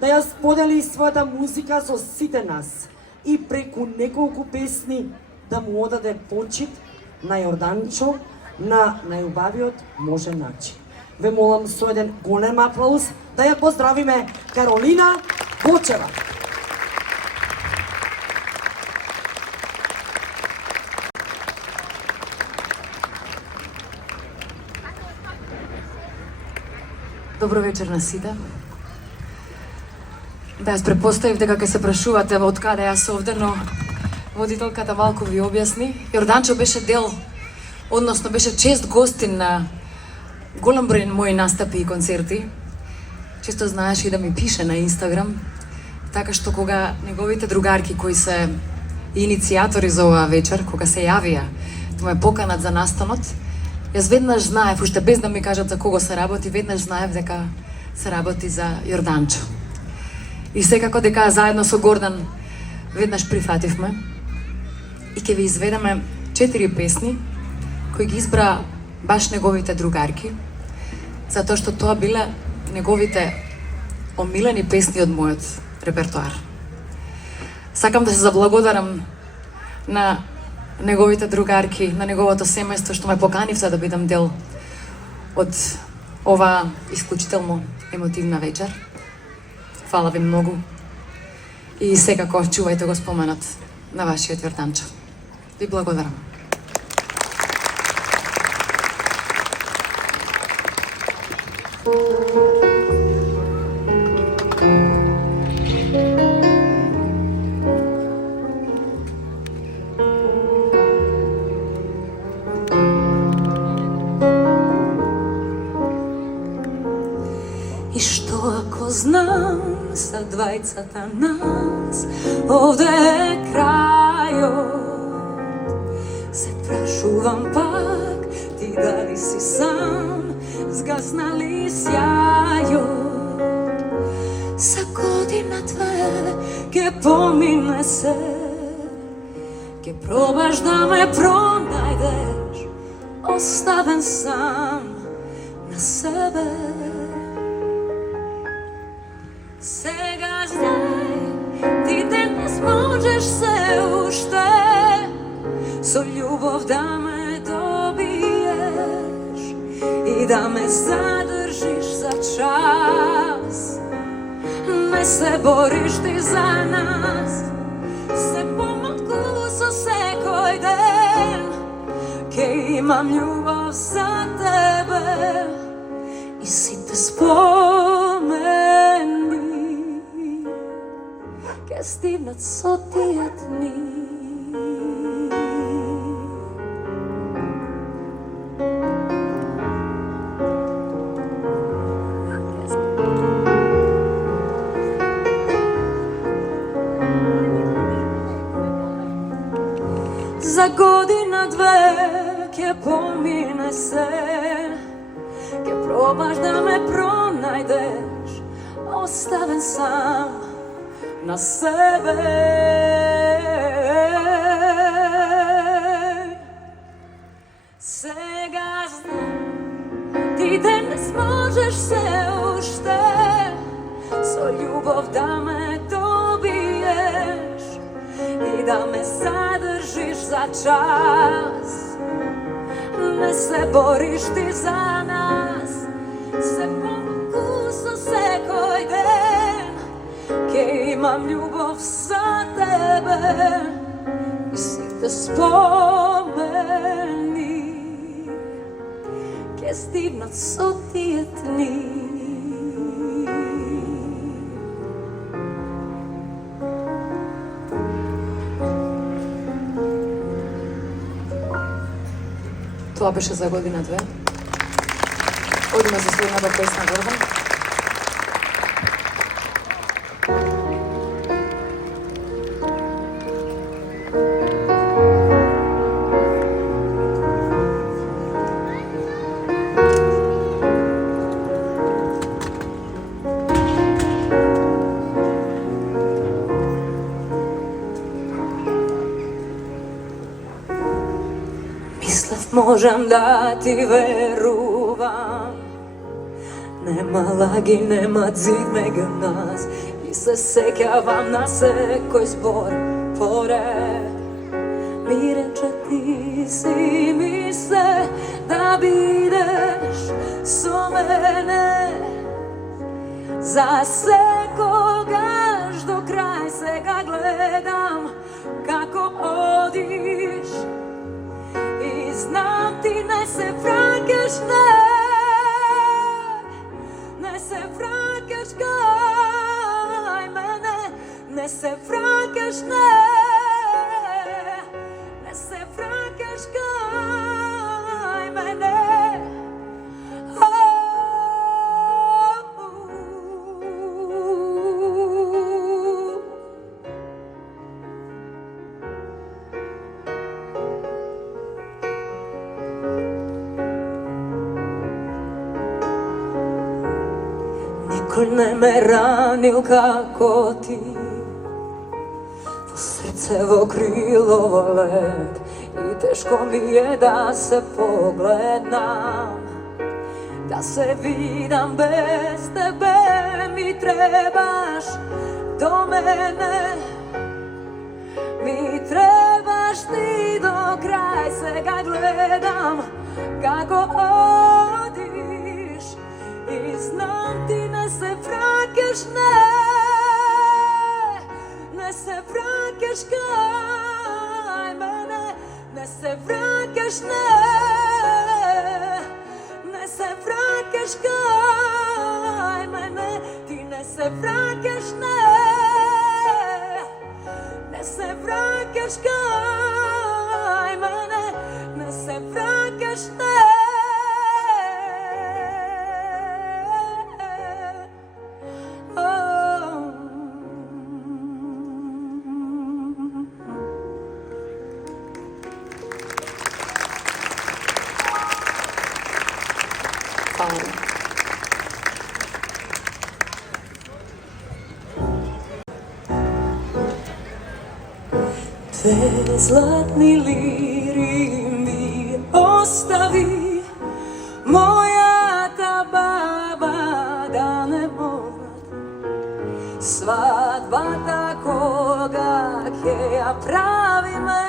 да ја сподели својата музика со сите нас и преку неколку песни да му одаде почит на Јорданчо на најубавиот можен начин. Ве молам со еден голем аплауз да ја поздравиме Каролина Гочева. Добро вечер на сите. Да, јас препоставив дека ќе се прашувате од каде јас овде, но водителката малку ви објасни. Јорданчо беше дел, односно беше чест гостин на голем број мои настапи и концерти. Често знаеше и да ми пише на Инстаграм, така што кога неговите другарки кои се иницијатори за оваа вечер, кога се јавија да ме поканат за настанот, јас веднаш знаев, уште без да ми кажат за кого се работи, веднаш знаев дека се работи за Јорданчо. И секако дека заедно со Гордан веднаш прифативме и ќе ви изведеме 4 песни кои ги избра баш неговите другарки, затоа што тоа биле неговите омилени песни од мојот репертоар. Сакам да се заблагодарам на неговите другарки, на неговото семејство што ме поканивте да бидам дел од оваа исклучително емотивна вечер. Фала ви многу и секако чувајте го споменот на вашиот Јорданчо. Ви благодарам. И што ако знам за двајцата нас овде е крајот, се прашувам пак ти дали си сам, згасна ли сјајот. За година две ке помине се, ке пробаш да ме пронајдеш, оставен сам на себе. Сега знај, ти денес можеш се уште со љубов да ме добиеш и да ме задржиш за час. Не се бориш ти за нас, се помалку со секој ден, ке имам љубов за тебе и сите спомени ке стигнат со тие дни. За година две ке се, ке пробаш да ме пронајдеш, оставен сам на себе. Сега знам, ти денес можеш се уште со љубов да ме добиеш и да ме задржиш за час. Не се бориш ти за нас, се помалку со секој ден, ке имам љубов за тебе и сите спомени ке стигнат со тие дни. Тоа беше за година 2. Одиме за следната песна, Гордан. Можам да ти верувам, нема лаги, нема зид меѓу нас, и се сеќавам на секој збор поред. Ми рече ти си мисле да бидеш со мене, за секогаш до крај сега гледам како одиш. Знам ти не се враќаш, не се враќаш кај мене, не се враќаш, не се враќаш кај мене. Никој не ме ранил како ти, во срце, во крило, во лед, и тешко ми е да се погледнам, да се видам без тебе. Ми требаш до мене, ми требаш ти до крај, сега гледам како одиш и знам ти не се враќаш, не се враќаш кај мене, не се враќаш, не се враќаш кај мене, ти не се враќаш, не се враќаш кај мене, не се враќаш, Две златни лири ми остави мојата баба да не могат. Свадбата кога ќе ја правиме,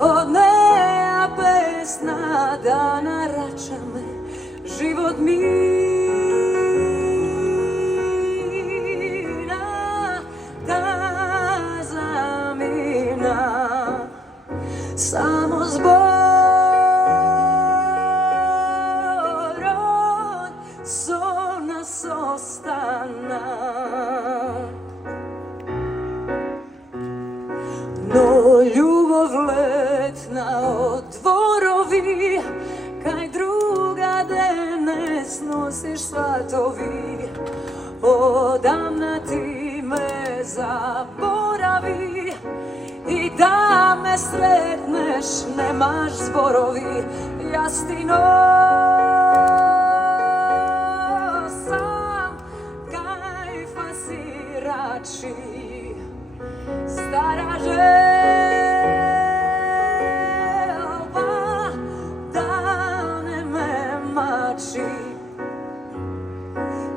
од неја песна да нарачаме, живот ми само зборот со нас остана. Но љубов летна од дворови, кај друга денес носиш сватови. Одамна ти ме заборави, и да ме сретнеш немаш зборови. Јас ти носам кај фасирачи, стара желба да не ме мачи.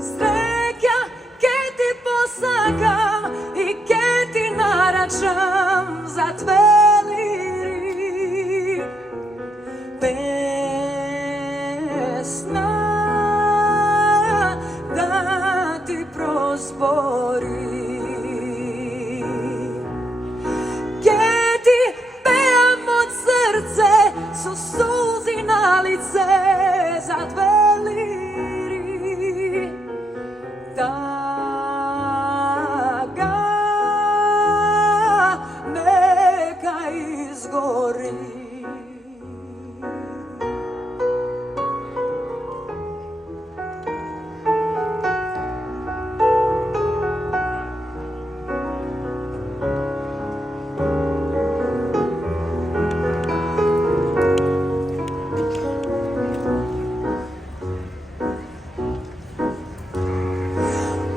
Среќа ке ти посакам и ке ти нарачам за две лири песна да ти проспори. Ке ти пеам од срце со сулзи на лице за две лири. Тага нека изгори.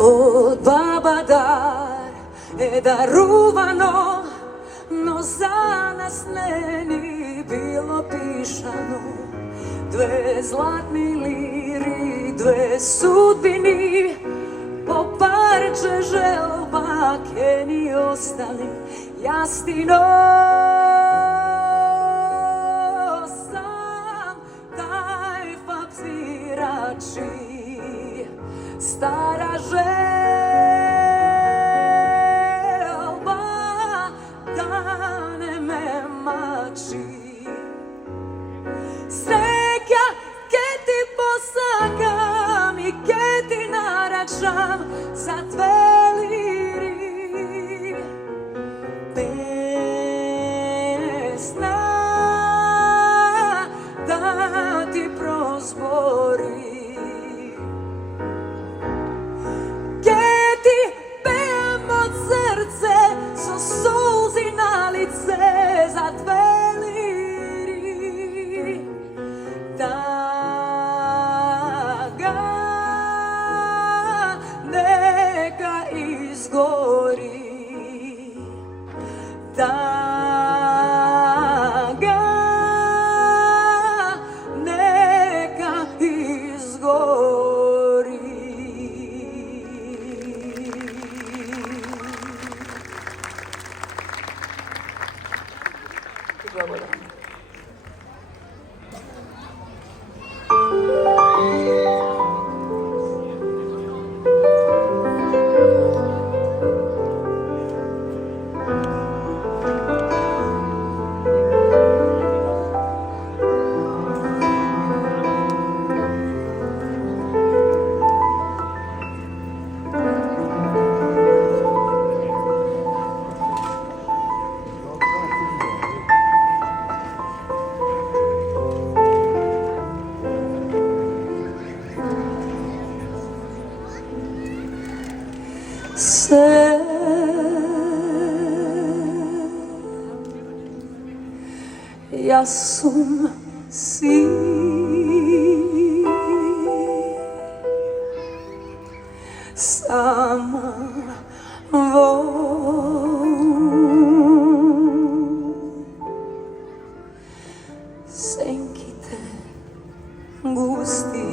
Од баба дар е дарувано, но за нас не ни било пишано. Две златни лири, две судбини, по парче желба ке ни остали. Јас ти носам тај фапсирачи, стара желба да не ме мачи. Среќа ке ти посакам и ке ти нарачам за две лири песна да ти проспори. Со солзи на лице за две лири. Тага нека изгори. Тага нека изгори. Благодарам. Јас сум си сама во сенките густи.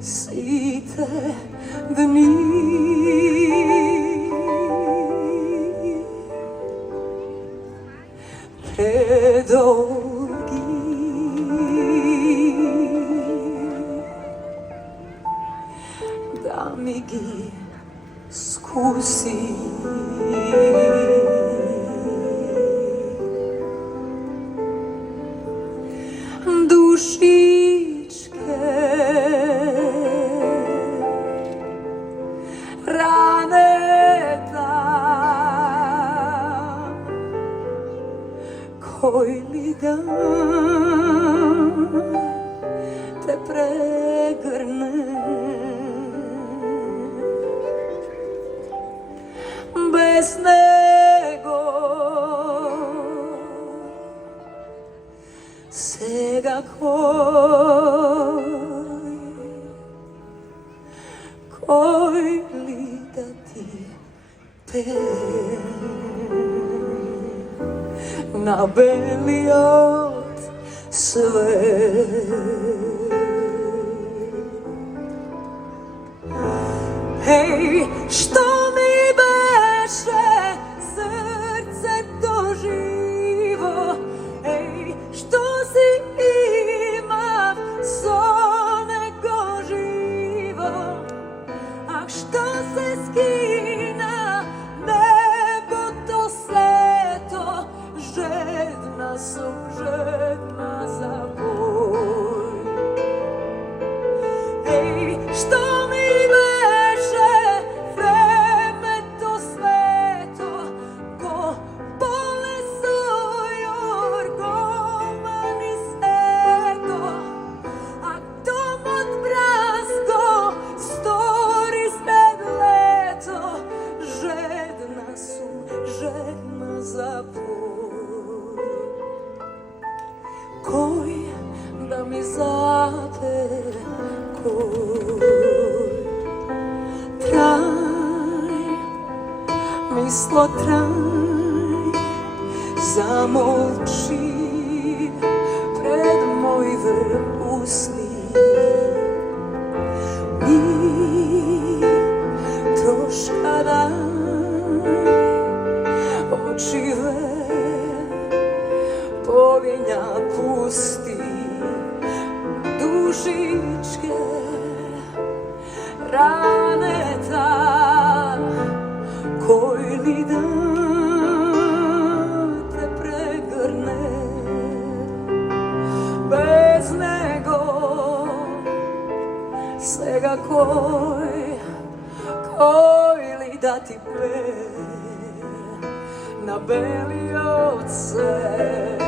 Сите дни предолги да ми ги скуси. Душичке ранета кој ли дан те прегрне. Без него сега кој ли да ти пее на белиот свет. Еј, што ми беше срцето живо, еј, што си имав со него живо, ах, што се скина небото сето, жедна сум, жедна за бој. Еј, што ми беше времето свето, го полесо јоргоман и сето, а домот празго стори след лето, жедна сум, жедна за бој. Кој да ми запее, трај, мисло трај, замолчи пред моите усни. Ми трошка дај, очиве повења пусти, душичке ранета, кој ли да те прегрне. Без него сега кој ли да ти пее на белиот свет.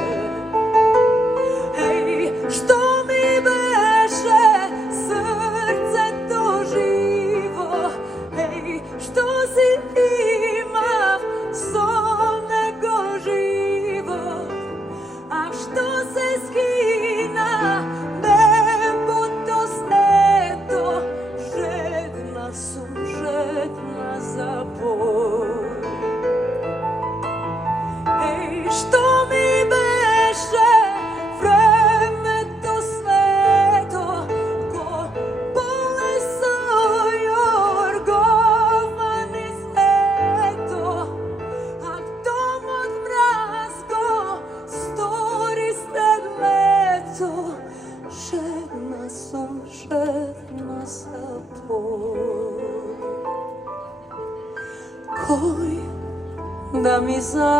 Еј, што ми беше срцето живо, еј, што си имав со него живо, а што се скина небото снето, жедна сум, жедна за бој. Еј, што ми беше времето свето, го полесо јоргоман и сето, а домот мразго стори след лето, жедна сум, жедна за бој. Кој да ми запее,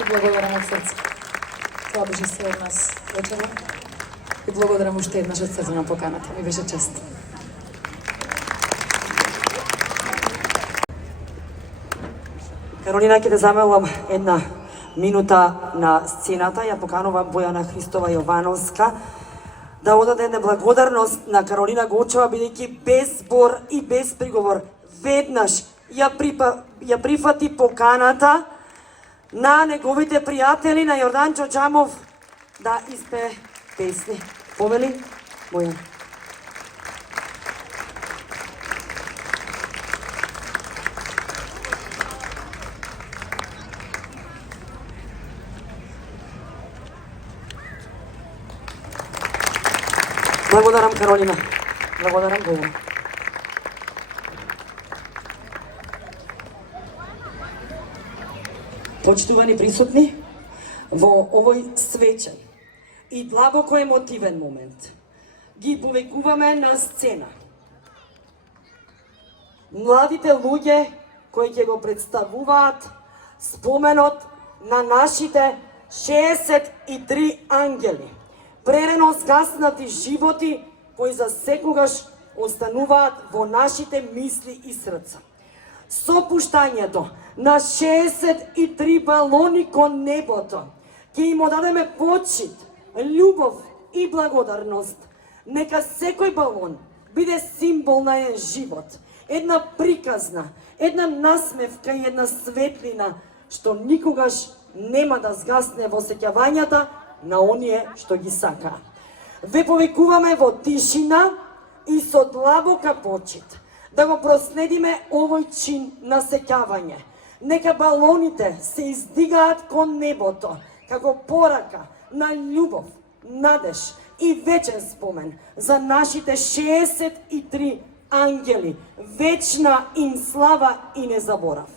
И благодарам од срце. Това беше се од нас вечера. И благодарам уште еднаш од срце на поканата. Ми беше чест. Каролина, ќе те замолам една минута на сцената. Ја поканувам Бојана Христова Јовановска да одаде една благодарност на Каролина Гочева, бидејќи без збор и без приговор веднаш ја прифати поканата на неговите пријатели, на Јордан Џоџамов, да испее песни. Повели, Бојан. Благодарам, Каролина. Благодарам, Богу. Почитувани присутни, во овој свечен и длабоко емотивен момент ги повикуваме на сцена младите луѓе кои ќе го представуваат споменот на нашите 63 ангели, прерано згаснати животи кои за секогаш остануваат во нашите мисли и срца. Со пуштањето на 63 балони кон небото, ќе им одадеме почит, љубов и благодарност. Нека секој балон биде символ на еден живот, една приказна, една насмевка и една светлина, што никогаш нема да згасне во сеќавањата на оние што ги сакаа. Ве повикуваме во тишина и со длабока почит да го проследиме овој чин на сеќавање. Нека балоните се издигаат кон небото, како порака на љубов, надеж и вечен спомен за нашите 63 ангели, вечна им слава и незаборав.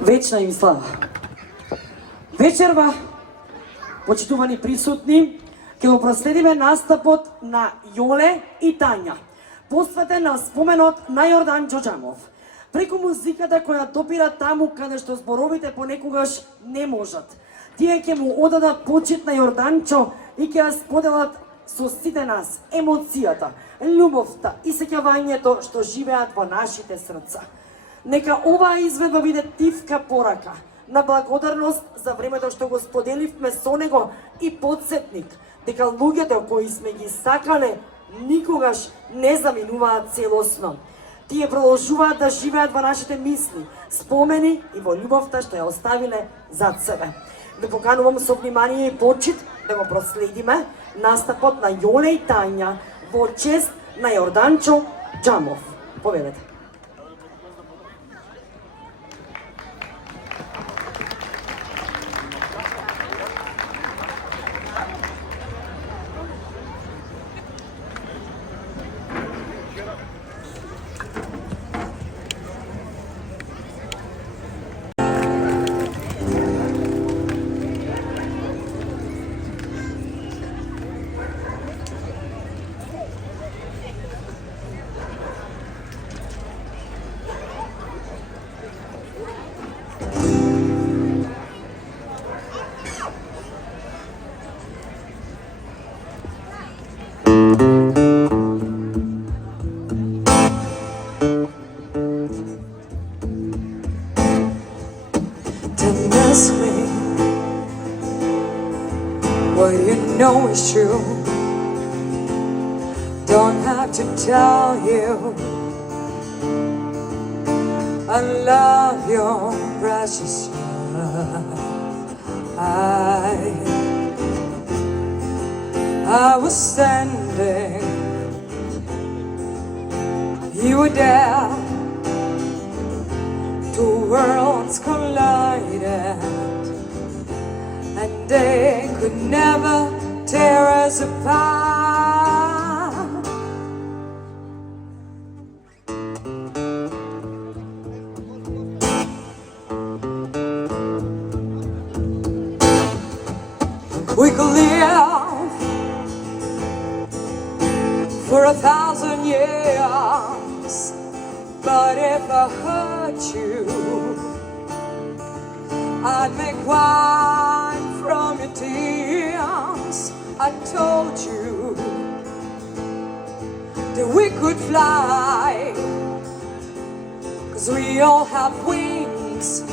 Вечна им слава. Вечерва, почитувани присутни, ќе го проследиме настапот на Јоле и Тања, посветен на споменот на Јордан Џоџамов. Преку музиката која допира таму каде што зборовите понекогаш не можат. Тие ќе му одадат почит на Јорданчо и ќе ја споделат со сите нас емоцијата, љубовта и сеќавањето што живеат во нашите срца. Нека оваа изведба биде тивка порака на благодарност за времето што го споделивме со него и подсетник дека луѓето кои сме ги сакале никогаш не заминуваат целосно. Тие продолжуваат да живеат во нашите мисли, спомени и во љубовта што ја оставиле зад себе. Ве поканувам со внимание и почит да го проследиме настапот на Јоле и Тања во чест на Јорданчо Џамов. Повелете. What you know is true. Don't have to tell you I love your precious love. I was standing, you were there. Two worlds collided, and they could never tear us apart. We could live for 1,000 years, but if I hurt you, I'd make wine from your tears. I told you that we could fly, 'cause we all have wings.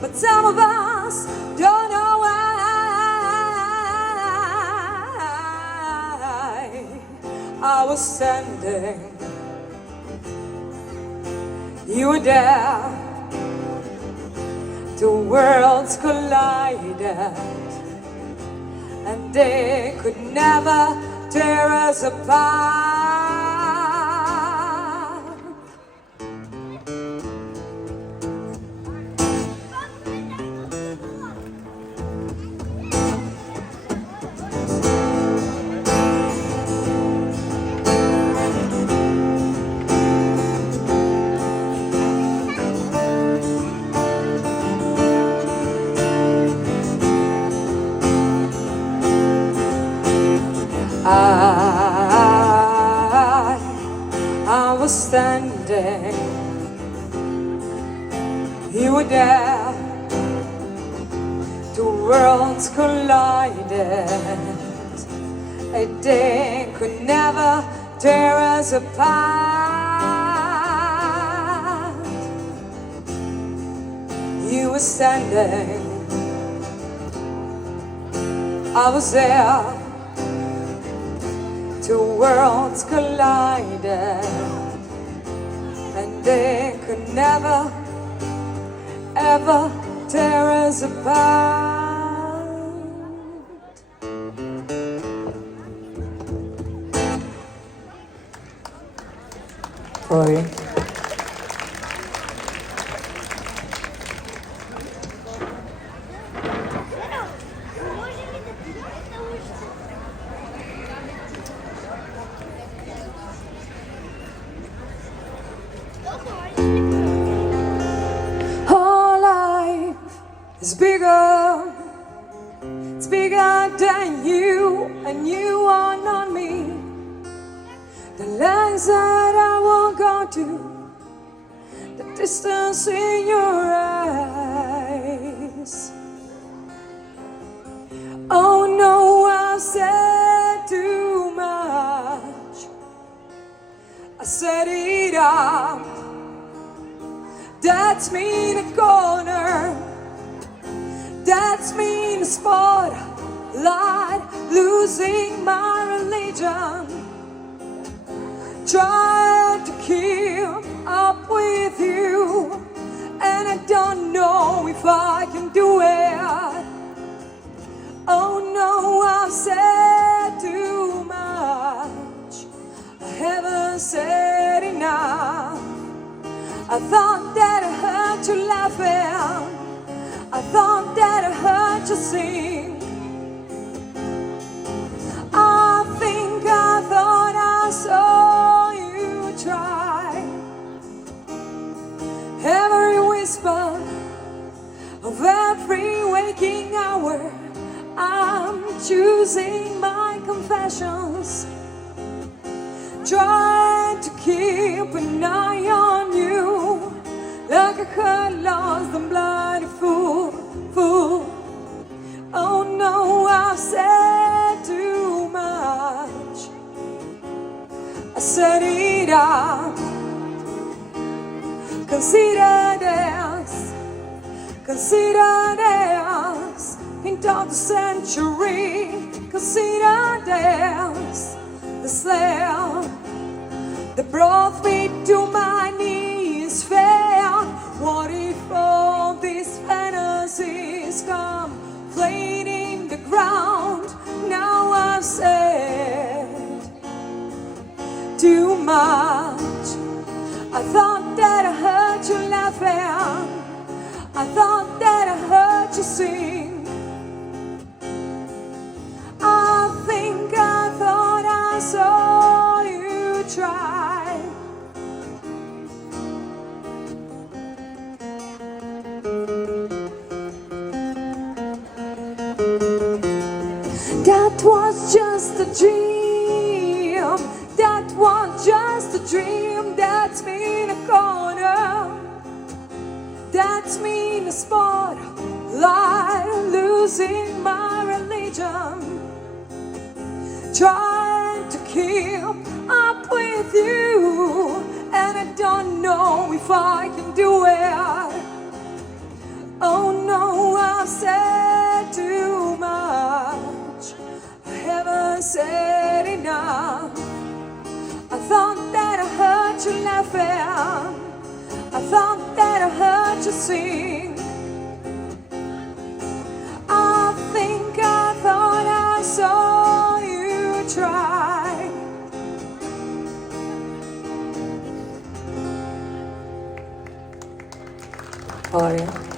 But some of us don't know why. I was standing, you were there, the worlds collided, and they could never tear us apart. I was standing, you were there, two worlds collided, a day could never tear us apart. You were standing, I was there, two worlds collided, and they could never, ever tear us apart. Foi. Our life is bigger, it's bigger than you, and you are not me. The lengths that I won't go to, the distance in your eyes. Oh no, I've said too much, I set it up. That's me in a corner, that's me in the spotlight, losing my religion, trying to keep up with you, and I don't know if I can do it. Oh no, I've said too much, I haven't said enough. I thought that I heard you laughing, I thought that I heard you sing. I think I thought I saw you try. Every whisper of every waking hour, I'm choosing my confessions, trying to keep an eye on you, like a hurt, lost and blinded fool. Oh no, I've said too much, I set it up. Consider this into the century. Consider this the slave that brought me to my knees fell. What if all these fantasies come playing in the ground? Now I've said too much. I thought that I heard you laughing, I thought that I heard you sing. I think I thought I saw you try. dream. That one just a dream. That's me in a corner. That's me in a spotlight, losing my religion, trying to keep up with you, and I don't know if I can do it. Oh no, I've said too much, I haven't said enough. I thought that I heard you laughing, I thought that I heard you sing. I think I thought I saw you try. Hvala.